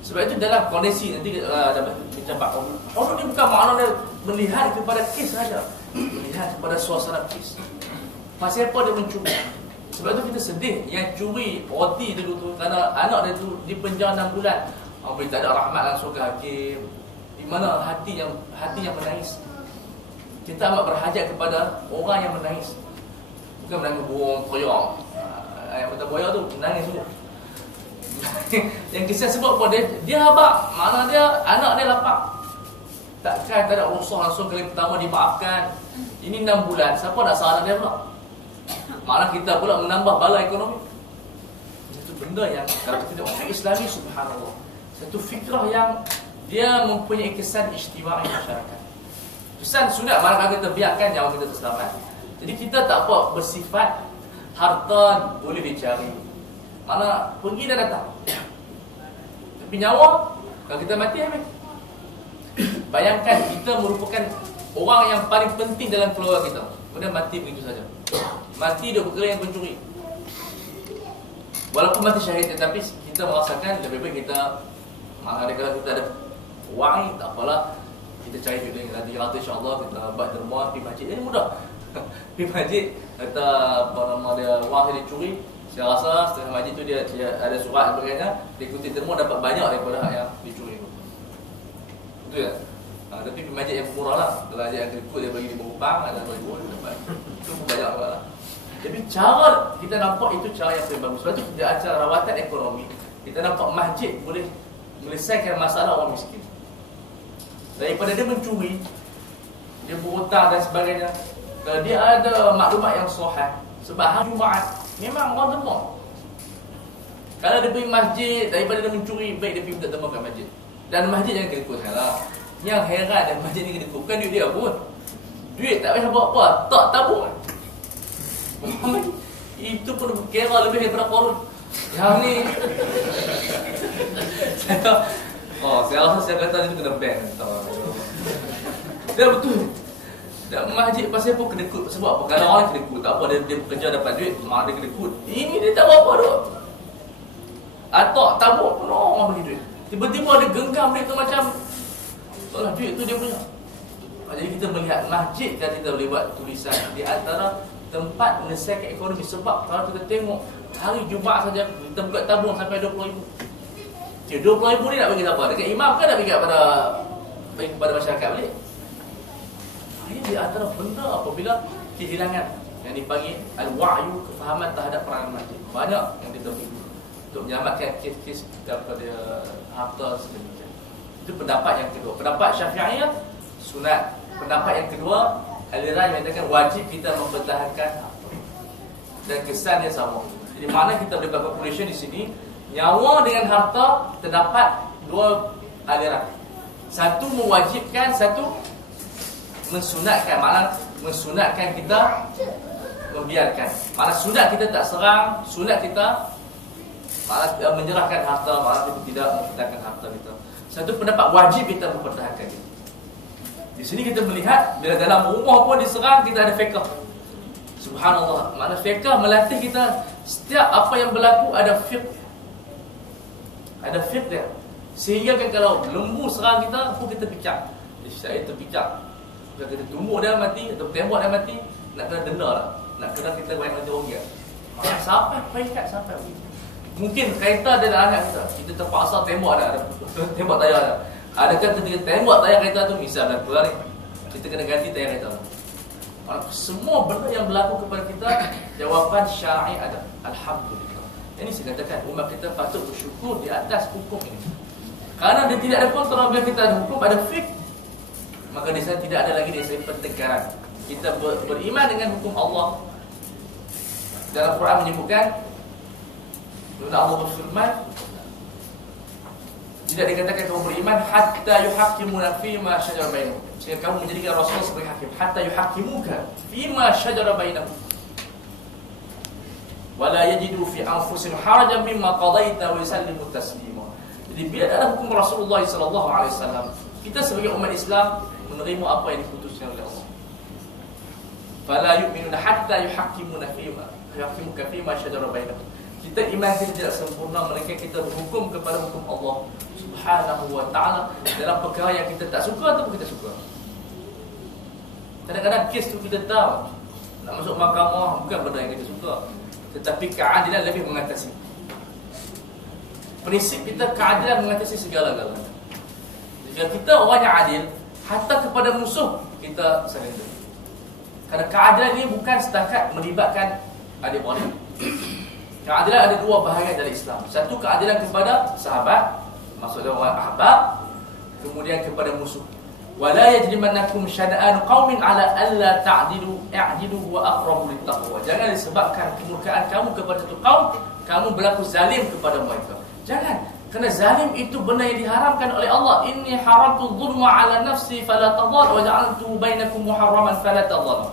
Sebab itu dalam kondisi nanti dapat mencapai hudud ni bukan maknanya melihat kepada kes saja, melihat kepada suasana kes. Pasal apa dia mencuri? Sebab itu kita sedih yang curi roti dulu tu kerana anak dia tu dipenjara 6 bulan. Bila tak ada rahmat langsung ke hakim. Di mana hati yang menangis. Kita amat berhajat kepada orang yang menangis. Bukan menangis burung koyong. Yang kata boya tu menangis tu. Yang kisah sebab apa dia habaq, mana dia anak dia lapar. Takkan tak ada urusan langsung kali pertama dimaafkan. Ini 6 bulan, siapa nak salah dia pula? Malah kita pula menambah bala ekonomi. Itu benda yang kalau kita tengok orang Islami, subhanallah, satu fikrah yang dia mempunyai kesan ijtimai masyarakat. Kesan sunat mana kita biarkan nyawa kita terselamat. Jadi kita tak apa bersifat harta boleh dicari. Mana pergi dan datang. Tapi nyawa, kalau kita mati habis. Bayangkan kita merupakan orang yang paling penting dalam keluarga kita. Kemudian mati begitu saja. Mati dia perkara yang pencuri. Walaupun mati syahid, tetapi kita merasakan lebih baik kita, kalau kita ada wang, tak apalah, kita cari duit dengan 300 insyaAllah, kita buat derma, pergi masjid. Ini mudah. Pergi masjid, kata apa nama dia, wang yang dicuri. Saya rasa setengah masjid tu dia ada surat dan sebagainya, dia ikuti derma dapat banyak daripada hak yang dicuri tu. Betul tak? Tapi masjid yang murah lah. Kalau yang ikut dia bagi RM5, ada RM2, dia dapat. Itu pun banyak juga lah. Tapi cara kita nampak itu cara yang paling bagus. Sebab tu dia acara rawatan ekonomi, kita nampak masjid boleh menyelesaikan masalah orang miskin. Daripada dia mencuri, dia berhutang dan sebagainya, kalau dia ada maklumat yang sahih, sebab hari Jumaat memang orang demam. Kalau dia pergi masjid, daripada dia mencuri, baik dia pergi minta demam kat masjid. Dan masjid jangan kena ikut lah. Yang heran dan masjid ni kena ikut, bukan duit dia pun. Duit tak payah buat apa, tak tabung. Itu pun kira lebih daripada korun. Yang ni saya rasa saya kata itu kena ban. Dia betul. Dan masjid pasal pun kena ikut. Sebab apa? Kalau orang kena ikut, tak apa, dia bekerja dapat duit, mak dia kena ikut. Ini dia tak apa tu. Atau tabung pun orang bagi duit. Tiba-tiba dia genggam duit tu macam soalan duit tu dia punya. Jadi kita melihat masjid kan, kita boleh buat tulisan di antara tempat menyelesaikan ekonomi. Sebab kalau kita tengok hari Jumaat saja kita buka tabung sampai 20,000. Jadi 20,000 ni nak bagi siapa? Dekat imam ke nak bagi kepada masyarakat balik? Ini di antara benda apabila kehilangan yang dipanggil al-wa'yu, kefahaman terhadap peranan masjid. Banyak yang kita perlu untuk menyelamatkan kes-kes daripada harta sedemikian. Itu pendapat yang kedua. Pendapat Syafi'iyah sunat. Pendapat yang kedua, aliran yang mengatakan wajib kita mempertahankan harta. Dan kesannya sama. Jadi mana kita boleh buat calculation di sini, nyawa dengan harta terdapat dua aliran. Satu mewajibkan, satu mensunatkan. Mana mensunatkan kita membiarkan. Mana sunat kita tak serang, sunat kita malah menyerahkan harta, malah kita tidak mempertahankan harta kita. Satu pendapat wajib kita mempertahankan itu. Di sini kita melihat bila dalam rumah pun diserang, kita ada fiqh. Subhanallah. Mana fiqh melatih kita setiap apa yang berlaku ada fiqh. Ada fiqh dia. Sehingga kan kalau lembu serang kita pun kita fikir. Saya terfikir. Kalau kita tumbuk dia mati atau tembak dia mati, nak kena denda lah. Nak kena kita banyak macam orang dia. Sampai peringkat sampai begitu. Mungkin kereta dia dah anak kita terpaksa tembak dah, tembak tayar dah. Adakah ketika tembak tayar kereta tu misal dah keluar ni, kita kena ganti tayar kereta tu. Semua benda yang berlaku kepada kita, jawapan syar'i ada. Alhamdulillah. Ini saya katakan umat kita patut bersyukur di atas hukum ini. Kerana dia tidak ada kontrol bila kita ada hukum, ada fiqh, maka di sana tidak ada lagi di sana pertengkaran. Kita beriman dengan hukum Allah. Dalam Quran menyebutkan, Allah berfirman, tidak dikatakan kamu beriman hatta yuhaqimuna fima syajara bainahum. Sehingga kamu menjadikan Rasul sebagai hakim. Hatta yuhaqimuka fima syajara bainahum. Wala yajidu fi anfusihim harajan mimma qadaita wa yusallimu taslima. Jadi bila ada hukum Rasulullah SAW, kita sebagai umat Islam menerima apa yang diputuskan oleh Allah. Fala yu'minuna hatta yuhaqqimuka fima shajara bainahum. Kita iman kita tidak sempurna mereka kita berhukum kepada hukum Allah Subhanahu wa ta'ala dalam perkara yang kita tak suka ataupun kita suka. Kadang-kadang kes tu kita tahu nak masuk mahkamah bukan benda yang kita suka, tetapi keadilan lebih mengatasi. Prinsip kita keadilan mengatasi segala-galanya. Jika kita orang yang adil, hatta kepada musuh kita surrender. Kerana keadilan ini bukan setakat melibatkan adik-beradik. Keadilan ada dua bahagian dalam Islam. Satu, keadilan kepada sahabat, maksudnya orang ahbab, kemudian kepada musuh. Wala yajrimannakum syana'anu qaumin ala alla ta'dilu i'dilu wa aqrabu littaqwa. Jangan disebabkan kemurkaan kamu kepada satu kaum, kamu berlaku zalim kepada mereka. Jangan, kerana zalim itu benda yang diharamkan oleh Allah. Inni haramtu dhulma ala nafsi fala tadhal wa ja'altu bainakum muharraman fala tadhal.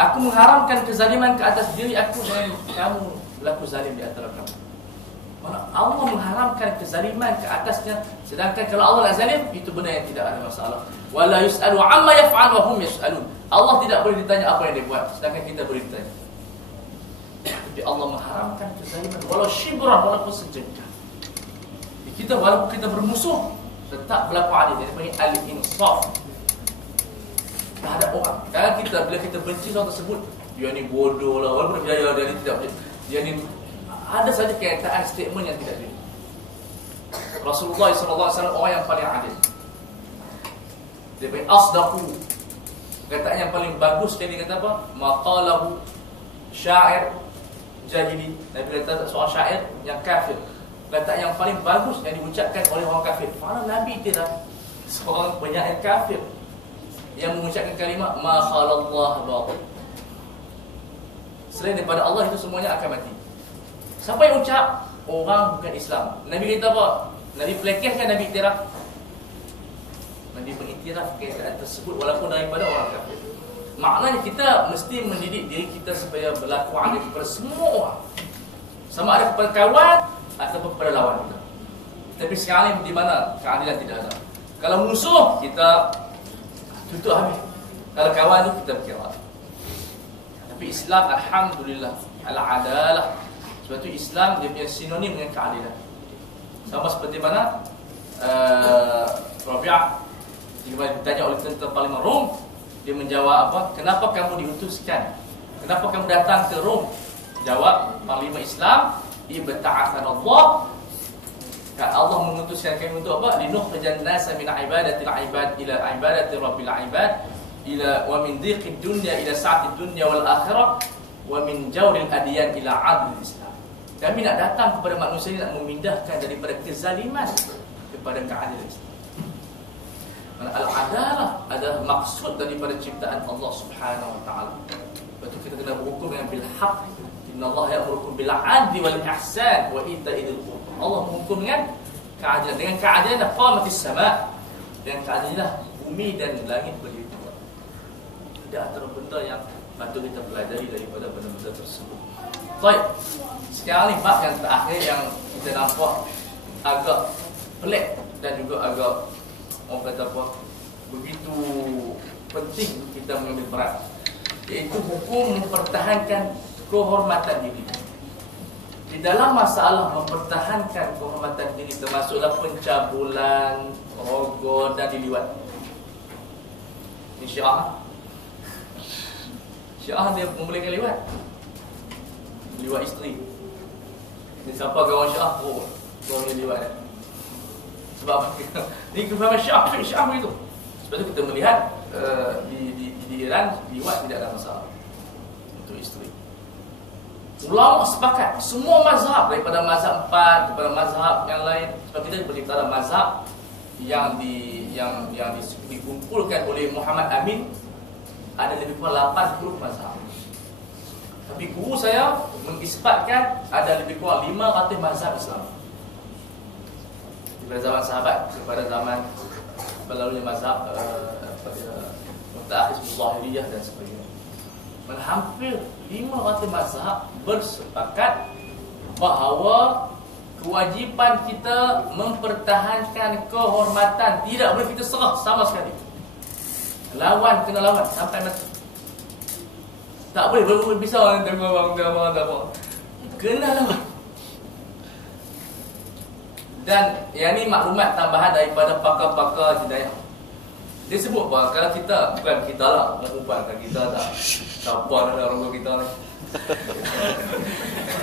Aku mengharamkan kezaliman ke atas diri aku dan kamu berlaku zalim di antara kamu. Mana Allah mengharamkan kezaliman ke atasnya, sedangkan kalau Allah nak zalim, itu benda yang tidak ada masalah. Wala yus'alu amma yaf'al wa hum yus'alun. Allah tidak boleh ditanya apa yang dia buat, sedangkan kita boleh ditanya. Tapi Allah mengharamkan kezaliman walau shibran, walaupun sejengkal. Kita walaupun kita bermusuh tetap berlaku adil. Dia panggil al-insaf terhadap orang. Kadang kita bila kita benci orang tersebut, dia ni bodoh lah, walaupun dia ni tidak, dia ni ada saja kenyataan statement yang tidak benar. Rasulullah SAW orang yang paling adil. Dia panggil asdaqu. Kataan yang paling bagus sekali kata apa? Maqalahu syair jahili. Nabi kata seorang syair yang kafir. Kataan yang paling bagus yang diucapkan oleh orang kafir. Mana Nabi tidak seorang penyair kafir yang mengucapkan kalimat ma khalallahu batil. Selain daripada Allah itu semuanya akan mati. Siapa yang ucap? Orang bukan Islam. Nabi kata apa? Nabi pelekehkan, Nabi iktiraf. Nabi mengiktiraf keadaan tersebut walaupun daripada orang kafir. Maknanya kita mesti mendidik diri kita supaya berlaku adil kepada semua orang, sama ada kepada kawan ataupun kepada lawan kita. Tapi sekarang di mana keadilan tidak ada. Kalau musuh kita tutup habis. Kalau kawan itu kita berkira. Tapi Islam alhamdulillah al-adalah. Sebab itu Islam dia punya sinonim dengan keadilan. Sama seperti mana Rabi'ah jika ditanya oleh tentara Parlimen Rom, dia menjawab apa? Kenapa kamu diutuskan? Kenapa kamu datang ke Rom? Jawab Parlimen Islam, ibta'athana Allah. Allah mengutuskan kami untuk apa? Linukhrijan nasa min ibadatil ibad ila ibadati rabbil ibad, ila wa min dhiqid dunya ila sa'atid dunya wal akhirah, wa min jawril adyan ila adlil Islam. Kami nak datang kepada manusia ini, nak memindahkan daripada kezaliman kepada keadilan Islam. Al-adalah adalah maksud daripada ciptaan Allah Subhanahu wa taala. Betul, kita kena berhukum dengan bil haq. Innallaha ya'murukum bil 'adli wal ihsan wa ita'idil qurba. Allah menghukum dengan keadilan. Dengan keadilan qamatis sama'. Dengan keadilan bumi dan langit berdiri. Tidak antara benda yang patut kita pelajari daripada benda-benda tersebut. Baik. Sekarang ni bab yang terakhir yang kita nampak agak pelik dan juga agak orang kata apa, begitu penting kita mengambil peran, iaitu hukum mempertahankan kehormatan diri. Di dalam masalah mempertahankan kehormatan diri termasuklah pencabulan, rogol dan diliwat. Ini Syiah. Syiah dia membolehkan liwat. Liwat isteri. Ini siapa kawan Syiah? Oh, boleh liwat. Sebab ini kefahaman Syiah begitu. Sebab itu kita melihat di Iran liwat tidak ada masalah untuk isteri. Ulama sepakat, semua mazhab daripada mazhab 4 kepada mazhab yang lain. Sebab kita berbicara mazhab yang dikumpulkan oleh Muhammad Amin ada lebih kurang 80 mazhab. Tapi guru saya mengisbatkan ada lebih kurang 500 mazhab Islam. Daripada zaman sahabat kepada zaman berlalunya mazhab Mutaakhir Zahiriyah dan sebagainya. Hampir 500 mazhab bersepakat bahawa kewajipan kita mempertahankan kehormatan. Tidak boleh kita serah sama sekali. Lawan kena lawan sampai mati. Tak boleh berpisah orang tengok abang. Kena lawan. Dan yang ni maklumat tambahan daripada pakar-pakar hidayah. Dia sebut bahawa kalau kita, bukan kita lah, perempuan kan kita tak siapa nak rogol kita ni.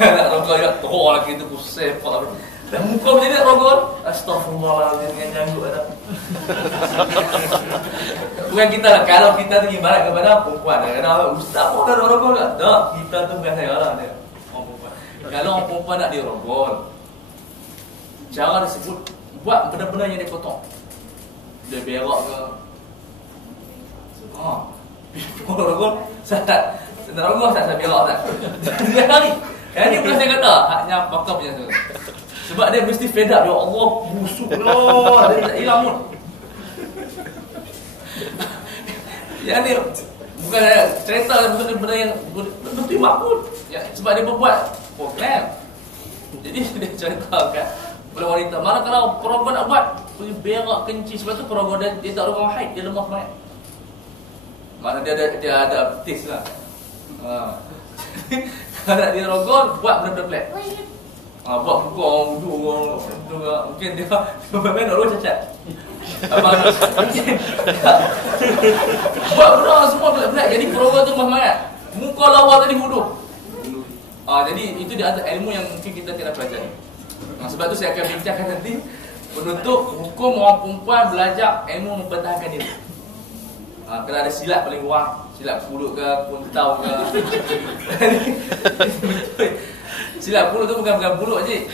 Nak rogol juga teruk lah kita pusing pak. Dan muka macam ni nak rogol, astagfirullahaladzim dengan janggut dah. Bukan kita lah, kalau kita tu ibarat kepada perempuan. Kadang-kadang ustaz pun tak nak rogol tak? Tak, kita tu bukan saya lah dia. Orang perempuan. Kalau orang perempuan nak dirogol, cara disebut buat benda-benda yang dia potong. Dia berak ke. Rogol saya rogol saya berak tak. Dia hari. Yang ni bukan saya kata, haknya pakar punya tu. Sebab dia mesti fed up. Ya Allah, busuk lah. Dia tak hilang pun. Yang ni bukan cerita benda yang betul makul. Ya, sebab dia berbuat program. Jadi dia ceritakan pada wanita, mana kalau perempuan nak buat pergi berak kencing. Sebab tu perempuan dia tak orang haid, dia lemah semangat. Mana dia ada tis lah. Kalau nak dia rogol, buat benda-benda pelik. Buat buka orang wudu, mungkin dia memang nak rogol cacat. Mungkin buat benda semua pelik-pelik. Jadi perempuan tu lemah semangat. Muka lawa tadi wudu. Jadi itu dia antara ilmu yang mungkin kita kena pelajari. Sebab tu saya akan bincangkan nanti penutup hukum orang perempuan belajar ilmu mempertahankan diri. Kalau ada silat paling kurang, silap pulut ke, puntau ke. Silap pulut tu bukan pulut je.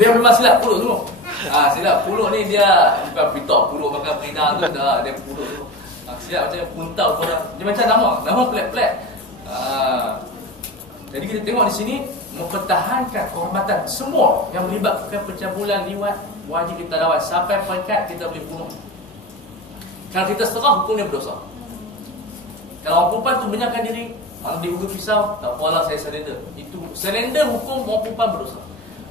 Dia memang silap pulut tu. Silap pulut ni dia bukan pitok pulut pakai perina tu dah, dia pulut tu. Silap macam puntau tu dia macam nama pelik-pelik. Jadi kita tengok di sini mempertahankan kehormatan semua yang melibatkan pencabulan liwat wajib kita lawan sampai peringkat kita boleh bunuh. Kalau kita serah, hukumnya berdosa. Kalau orang perempuan tu menyatakan diri, kalau digugur pisau, tak apalah saya surrender. Itu surrender hukum orang perempuan berdosa.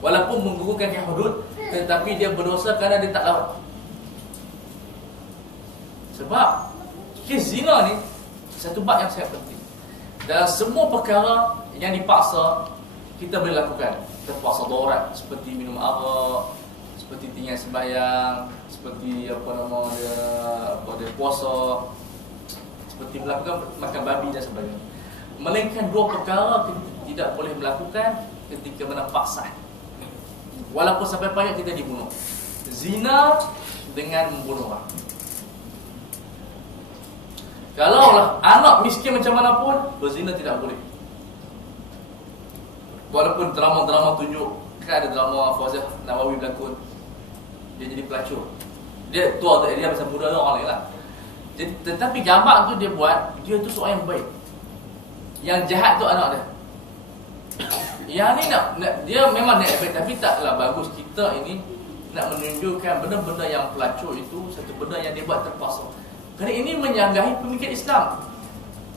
Walaupun menggugurkan ke hudud, tetapi dia berdosa kerana dia tak lawan. Sebab kes zina ni satu bab yang sangat penting. Dalam semua perkara yang dipaksa, kita boleh lakukan. Terpaksa darurat seperti minum arak, seperti tinggal sembahyang, seperti dia puasa, seperti melakukan makan babi dan sebagainya. Melainkan dua perkara kita tidak boleh melakukan ketika mana paksa. Walaupun sampai payah kita dibunuh. Zina dengan membunuh orang. Kalaulah anak miskin macam mana pun, berzina tidak boleh. Walaupun drama-drama tunjuk, kan ada drama Fauzah Nawawi berlakon, dia jadi pelacur. Dia tua tak dia macam muda orang lain lah. Jadi, tetapi gambar tu dia buat, dia tu seorang yang baik. Yang jahat tu anak dia. Yang ni nak dia memang nak baik, tapi taklah bagus kita ini nak menunjukkan benda-benda yang pelacur itu satu benda yang dia buat terpaksa. Kerana ini menyanggahi pemikiran Islam.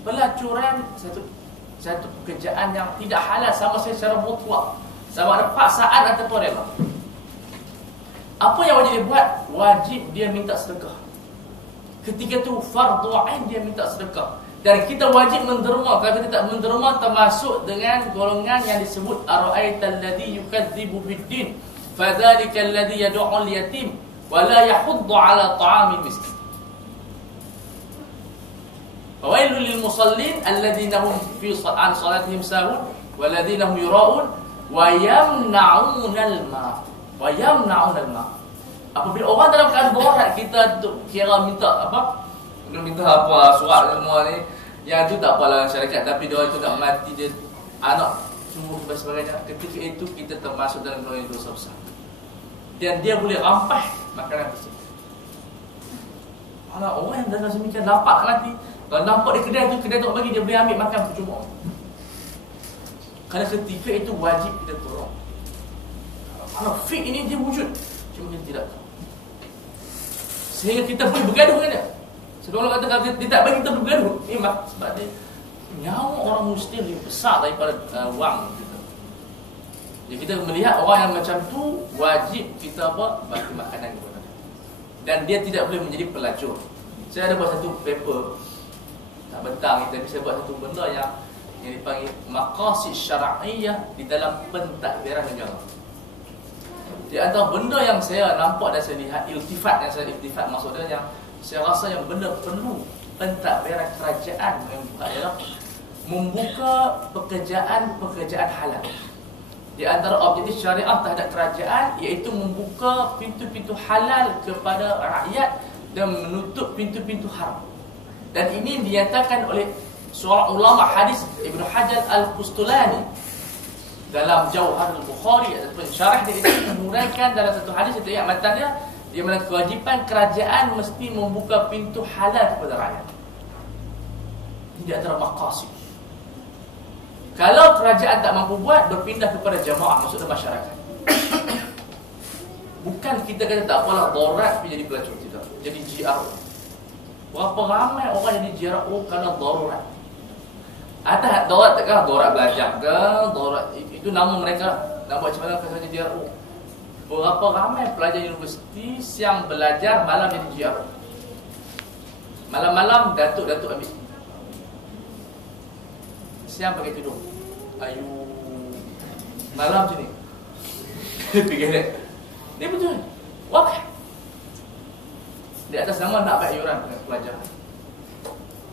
Pelacuran satu pekerjaan yang tidak halal sama secara mutlak. Sama ada paksaan ataupun rela. Apa yang wajib dia buat? Wajib dia minta sedekah. Ketika itu fardu ain dia minta sedekah. Dan kita wajib menderma. Kalau kita tak menderma, termasuk dengan golongan yang disebut ara'aital ladzi yukadzibu bid-din fadzalikal ladzi yad'ul yatim wa la yahuddu 'ala ta'amil miskin. Fawailul lil musallin alladzina hum fi an salatihim sahun walladzina hum yura'un wa yamna'unal ma. Wa yamna'unal ma. Apabila orang dalam keadaan darurat, kita kira minta apa? Minta apa surat semua ni, yang itu tak apalah syarikat, tapi dia itu tak mati, dia anak suruh dan sebagainya. Ketika itu kita termasuk dalam golongan dosa besar. Dan dia boleh rampas makanan tersebut. Alah, orang yang dalam semikian nampak mati. Kalau nampak di kedai tu, kedai tu bagi dia boleh ambil makan percuma. Kerana ketika itu wajib kita tolong. Kalau fik ini dia wujud, cuma kita tidak tahu. Sehingga kita boleh bergaduh dengan dia. Sebab orang kata kalau dia tak bagi kita bergaduh, memang sebab dia nyawa orang muslim lebih besar daripada wang kita. Jadi kita melihat orang yang macam tu, wajib kita apa? Bagi makanan kepada dia. Dan dia tidak boleh menjadi pelacur. Saya ada buat satu paper, tak bentang ni, tapi saya buat satu benda yang dipanggil maqasid syar'iyyah di dalam pentadbiran negara. Di antara benda yang saya nampak dan saya lihat, iltifat maksudnya yang saya rasa yang benda perlu pentadbiran kerajaan membuka ialah membuka pekerjaan halal. Di antara objektif syariah terhadap kerajaan iaitu membuka pintu-pintu halal kepada rakyat dan menutup pintu-pintu haram. Dan ini dinyatakan oleh seorang ulama hadis, Ibnu Hajar Al-Qustulani, dalam Jauhar Al-Bukhari ataupun syarah dia menguraikan dalam satu hadis itu ayat matan dia, di mana kewajipan kerajaan mesti membuka pintu halal kepada rakyat. Ini di antara maqasid. Kalau kerajaan tak mampu buat, berpindah kepada jamaah, maksudnya masyarakat. Bukan kita kata tak apalah, darurat pergi jadi pelacur, tidak. Jadi GRO. Berapa ramai orang jadi GRO kerana darurat. Atas darurat takkan darurat belajar ke, darurat itu nama mereka. Nak buat macam mana kalau jadi GRO. Berapa ramai pelajar universiti siang belajar, malam jadi GRO. Malam-malam datuk-datuk ambil. Siang pakai tudung, ayu malam macam ni. Fikir dia, ni betul wakaf di atas nama nak bayar iuran pelajar.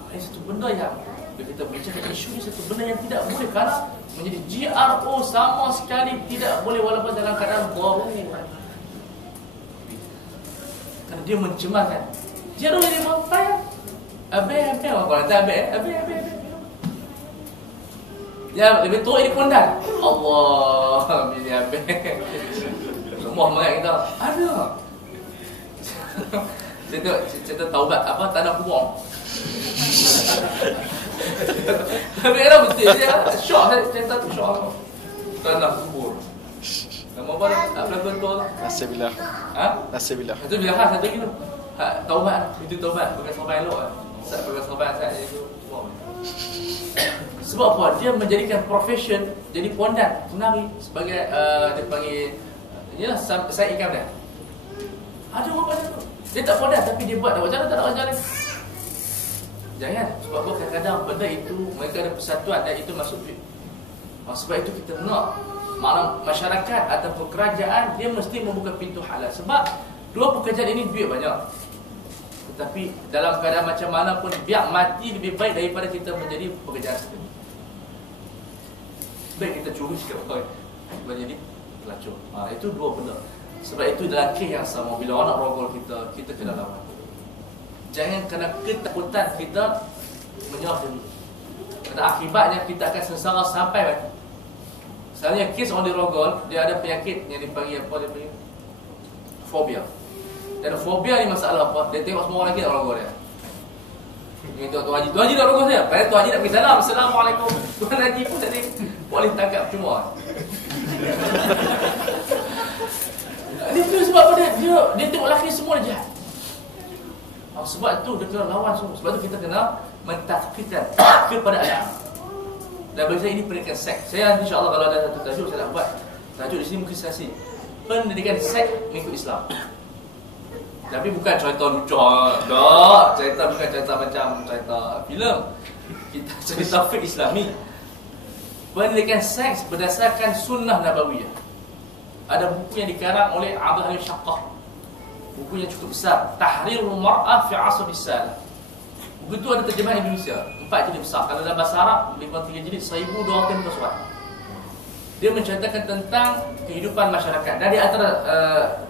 Ini satu benda yang bila kita bincang isu ni, satu benda yang tidak boleh, kerana menjadi GRO sama sekali tidak boleh walaupun dalam keadaan darurat. Kerana dia mencemarkan. GRO jadi apa? Abe orang kata abe. Ya, lebih tua ini kondan. Allah, bini abang. Semua mengat kita. Ada. Cerita taubat apa? Tanah kubur. Tapi ada betul dia. Syok cerita tu syok. Tanah kubur. Nama apa? Apa betul? Nasibillah. Nasibillah. Satu bilah satu gitu. Taubat, itu taubat bukan sahabat elok. Saya bukan sahabat saya itu. Sebab apa? Dia menjadikan profession jadi pondan, penari sebagai dia panggil yalah saya ikam dia. Ada orang macam tu. Dia tak pondan tapi dia buat dah macam mana tak nak ajar dia. Jangan, sebab kadang-kadang benda itu mereka ada persatuan dan itu masuk duit. Sebab itu kita nak masyarakat atau kerajaan dia mesti membuka pintu halal. Sebab dua pekerjaan ini duit banyak. Tetapi dalam keadaan macam mana pun, biar mati lebih baik daripada kita menjadi pekerjaan sendiri. Baik kita curi sikit orang menjadi pelacur. Itu dua benda. Sebab itu dalam kes yang sama, bila orang nak rogol kita, kita kena lawan. Jangan kena ketakutan kita menyerah dulu. Kerana akibatnya kita akan sengsara sampai mati. Misalnya kes orang dirogol, dia ada penyakit yang dipanggil apa, dia panggil fobia. Dan fobia ni masalah apa? Dia tengok semua orang lagi nak rogol dia. Dia tengok Tuan Haji, Tuan Haji nak rogol saya. Padahal Tuan Haji nak pergi salam, Assalamualaikum. Tuan Haji pun tadi boleh tangkap cuma. Itu sebab apa dia tengok lelaki semua dia jahat. Sebab tu dia kena lawan semua. Sebab tu kita kena mentakfirkan kepada anak. Dan bagi saya ini pendidikan seks. Saya insya-Allah kalau ada satu tajuk saya nak buat. Tajuk di sini mungkin sesi pendidikan seks mengikut Islam. Tapi bukan cerita lucu. Tak, cerita bukan cerita macam cerita filem. Kita cerita fiqh Islami. Pendidikan seks berdasarkan sunnah nabawiyah. Ada buku yang dikarang oleh Abdul Syaqqah. Buku yang cukup besar, Tahrirul Mar'ah fi 'Asr as-Salah. Buku itu ada terjemahan Indonesia, 4 jilid besar. Kalau dalam bahasa Arab lebih kurang 3 jilid, 1200 muka surat. Dia menceritakan tentang kehidupan masyarakat. Dan di antara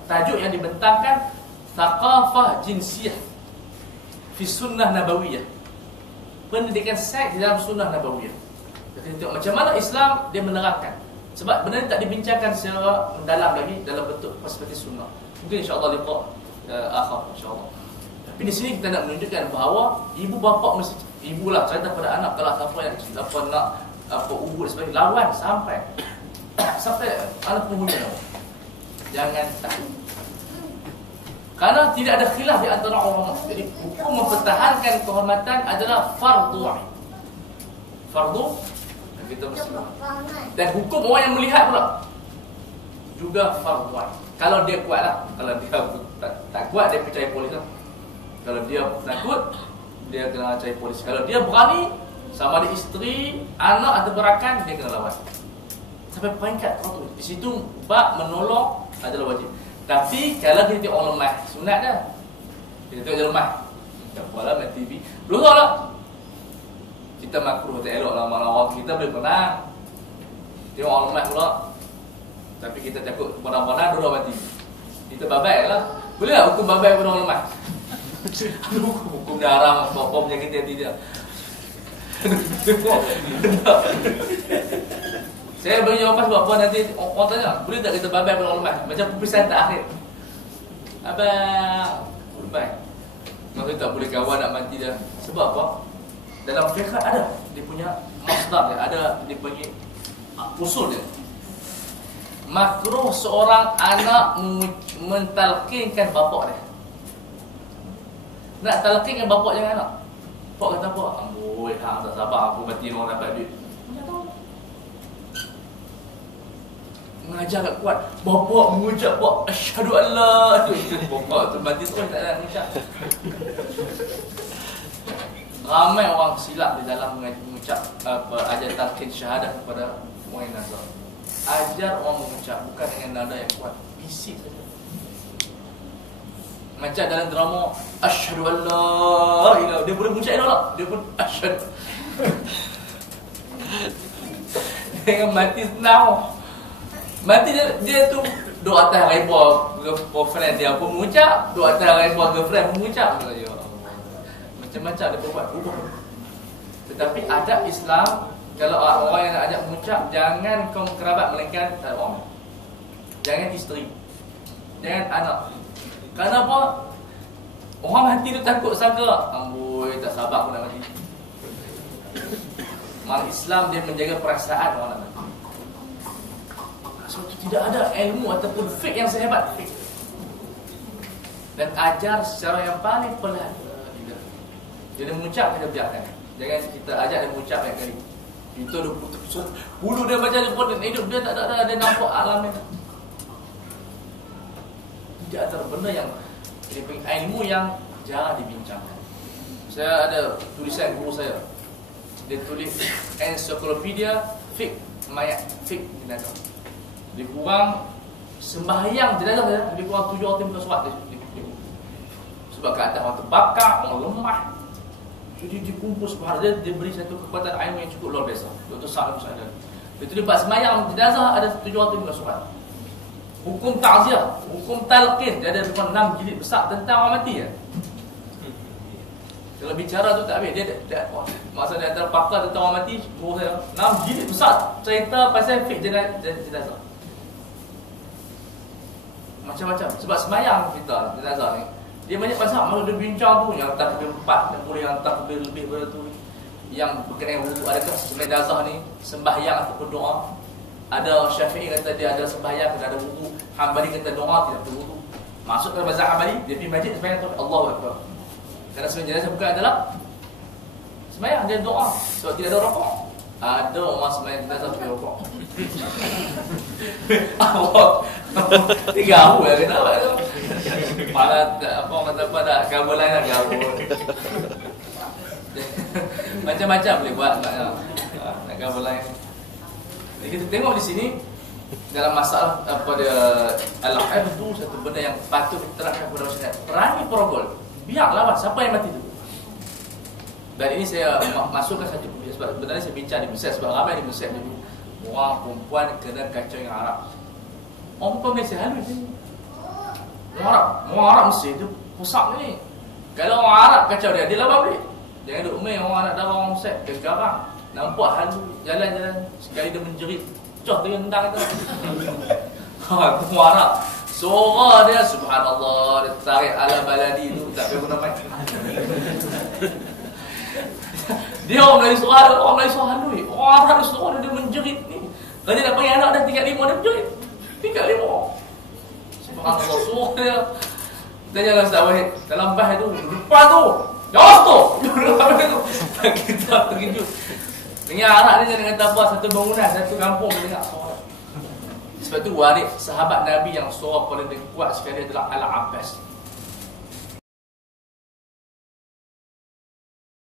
tajuk yang dibentangkan Thaqafah Jinsiyah fi Sunnah Nabawiyah. Pendidikan seks di dalam Sunnah Nabawiyah. Kita tengok macam mana Islam dia menerangkan. Sebab benda ni tak dibincangkan secara mendalam lagi dalam bentuk perspektif sunnah. Mungkin insya-Allah liqa akhir insya-Allah. Tapi di sini kita nak menunjukkan bahawa ibu bapa mesti, ibulah cerita pada anak kalau siapa yang apa nak apa ubur sebagai lawan sampai anak penghuni. Jangan takut. Kerana tidak ada khilaf di antara ulama. Jadi hukum mempertahankan kehormatan adalah fardu ain. Fardu kita mesti. Dan hukum orang yang melihat pula. juga fardu ain. Kalau dia kuat lah. Kalau dia tak kuat, dia percaya polis lah. Kalau dia takut, dia kena cari polis. Kalau dia berani, sama ada isteri, anak atau berakan, dia kena lawan. Sampai peringkat tu. Di situ bab menolong adalah wajib. Tapi kalau kita tengok orang lemah, sunat dah. Kita tengok dia lemah, tak apalah main TV. Dosa lah. Kita makruh tak elok lah malam kita boleh menang. Tengok orang lemah pula. Tapi kita takut menang-menang dua mati. Kita babai lah. Boleh tak hukum babai pada orang lemah? Hukum dah haram, apa-apa menyakiti hati dia. Saya beri jawapan sebab apa nanti orang tanya, boleh tak kita babai pada orang lemah? Macam perpisahan tak akhir. Abang, goodbye. Maksudnya tak boleh kawan nak mati dah. Sebab apa? Dalam fiqh ada dia punya masdar dia, ada dia punya usul dia. Makruh seorang anak mentalkinkan bapak dia. Nak talkinkan bapak jangan anak. Bapak kata apa? Amboi, hang tak sabar aku mati orang dapat duit. Mengajar kat kuat. Bapak mengucap buat asyhadu alla. Bapak tu mati terus tak ada mengucap. Ramai orang silap di dalam mengucap ajar talqin syahadah kepada mu'in nazar. Ajar orang mengucap bukan dengan nada yang kuat, bisik saja. Macam dalam drama asyhadu alla ilaha, dia boleh mengucap elok, dia pun asyhadu. Dengan mati senang. Mati dia tu dua atas reba girlfriend dia pun mengucap, dua atas reba girlfriend pun mengucap. Ya Allah. Macam-macam dia buat ubah. Tetapi adab Islam, kalau orang yang nak ajak mengucap, jangan kaum kerabat melainkan orang. Jangan isteri. Jangan anak. Kerana apa? Orang mati tu takut sangka, amboi tak sabar aku nak mati. Malah Islam dia menjaga perasaan orang nak mati. Sebab itu tidak ada ilmu ataupun fiqh yang sehebat fiqh. Dan ajar secara yang paling pelan. Dia mengucap, kita biarkan. Jangan kita ajak dia mengucap banyak kali. Itu dia putus. Bulu dia macam dia hidup dia tak ada, dia nampak alam dia. Tidak ada benda yang ilmu yang jarang dibincangkan. Saya ada tulisan guru saya. Dia tulis ensiklopedia fiqh mayat, fiqh jenazah. Lebih kurang sembahyang jenazah lebih kurang 7 orang bukan solat dia. Sebab keadaan orang terbakar, orang lemah. Jadi dikumpul subhanallah, dia beri satu kekuatan ilmu yang cukup luar biasa. Dr. Sa'ad Musa'ad. Dia tulis bab sembahyang jenazah ada 7 orang bukan solat. Hukum ta'ziah, hukum talqin, dia ada 6 jilid besar tentang orang mati ya. Kalau bicara tu tak habis. Dia masa dia antara pakar tentang orang mati, guru saya 6 jilid besar cerita pasal fiqh jenazah. Macam-macam. Sebab sembahyang kita jenazah ni, dia banyak pasal malah dia bincang tu yang takbir 4 dan boleh yang takbir lebih daripada tu. Yang berkenaan wudu, adakah jenazah ni sembahyang ataupun doa? Ada Syafi'i kata dia ada sembahyang, kena ada wudu. Hambali kata doa tidak perlu wudu. Masuk ke mazhab Hambali, dia pergi masjid sembahyang tu Allahu Akbar. Kerana sembahyang jenazah bukan adalah sembahyang, dia doa. Sebab tidak ada rokok. Ada orang sembahyang jenazah pergi rokok. Awak tiga ya kenapa tu? Malah apa orang kata apa dah kabel lain dah kabel. Macam-macam boleh buat nak kabel lain. Jadi kita tengok di sini dalam masalah pada al-haid itu satu benda yang patut diterapkan kepada masyarakat. Berani perogol, biar lawan siapa yang mati tu. Dan ini saya masukkan satu sebab sebenarnya saya bincang di Mesir sebab ramai di Mesir dulu orang perempuan kena kacau yang Arab. Orang perempuan Malaysia halus ni. Orang Arab Mesir tu pusat ni. Kalau orang Arab kacau dia lawan balik. Jangan duk main orang anak darah orang Mesir dia garang. Nampak halu jalan-jalan sekali dia menjerit. Cah dia tendang tu. Ha, tu Arab. Suara dia subhanallah, dia tarik ala baladi tu tak boleh guna mic. Dia orang Melayu suara, orang Melayu suara halui. Orang Arab suara dia menjerit ni. Kalau dia nak panggil anak dah tingkat 5 dia menjerit. Tingkat 5. Subhanallah suara dia. Kita jangan Ustaz Wahid dalam bahas tu, depan tu. Jauh tu. Kita terkejut. Dengan Arab ni jangan kata apa, satu bangunan, satu kampung dia dengar suara. Sebab tu waris sahabat Nabi yang suara paling kuat sekali adalah Al-Abbas.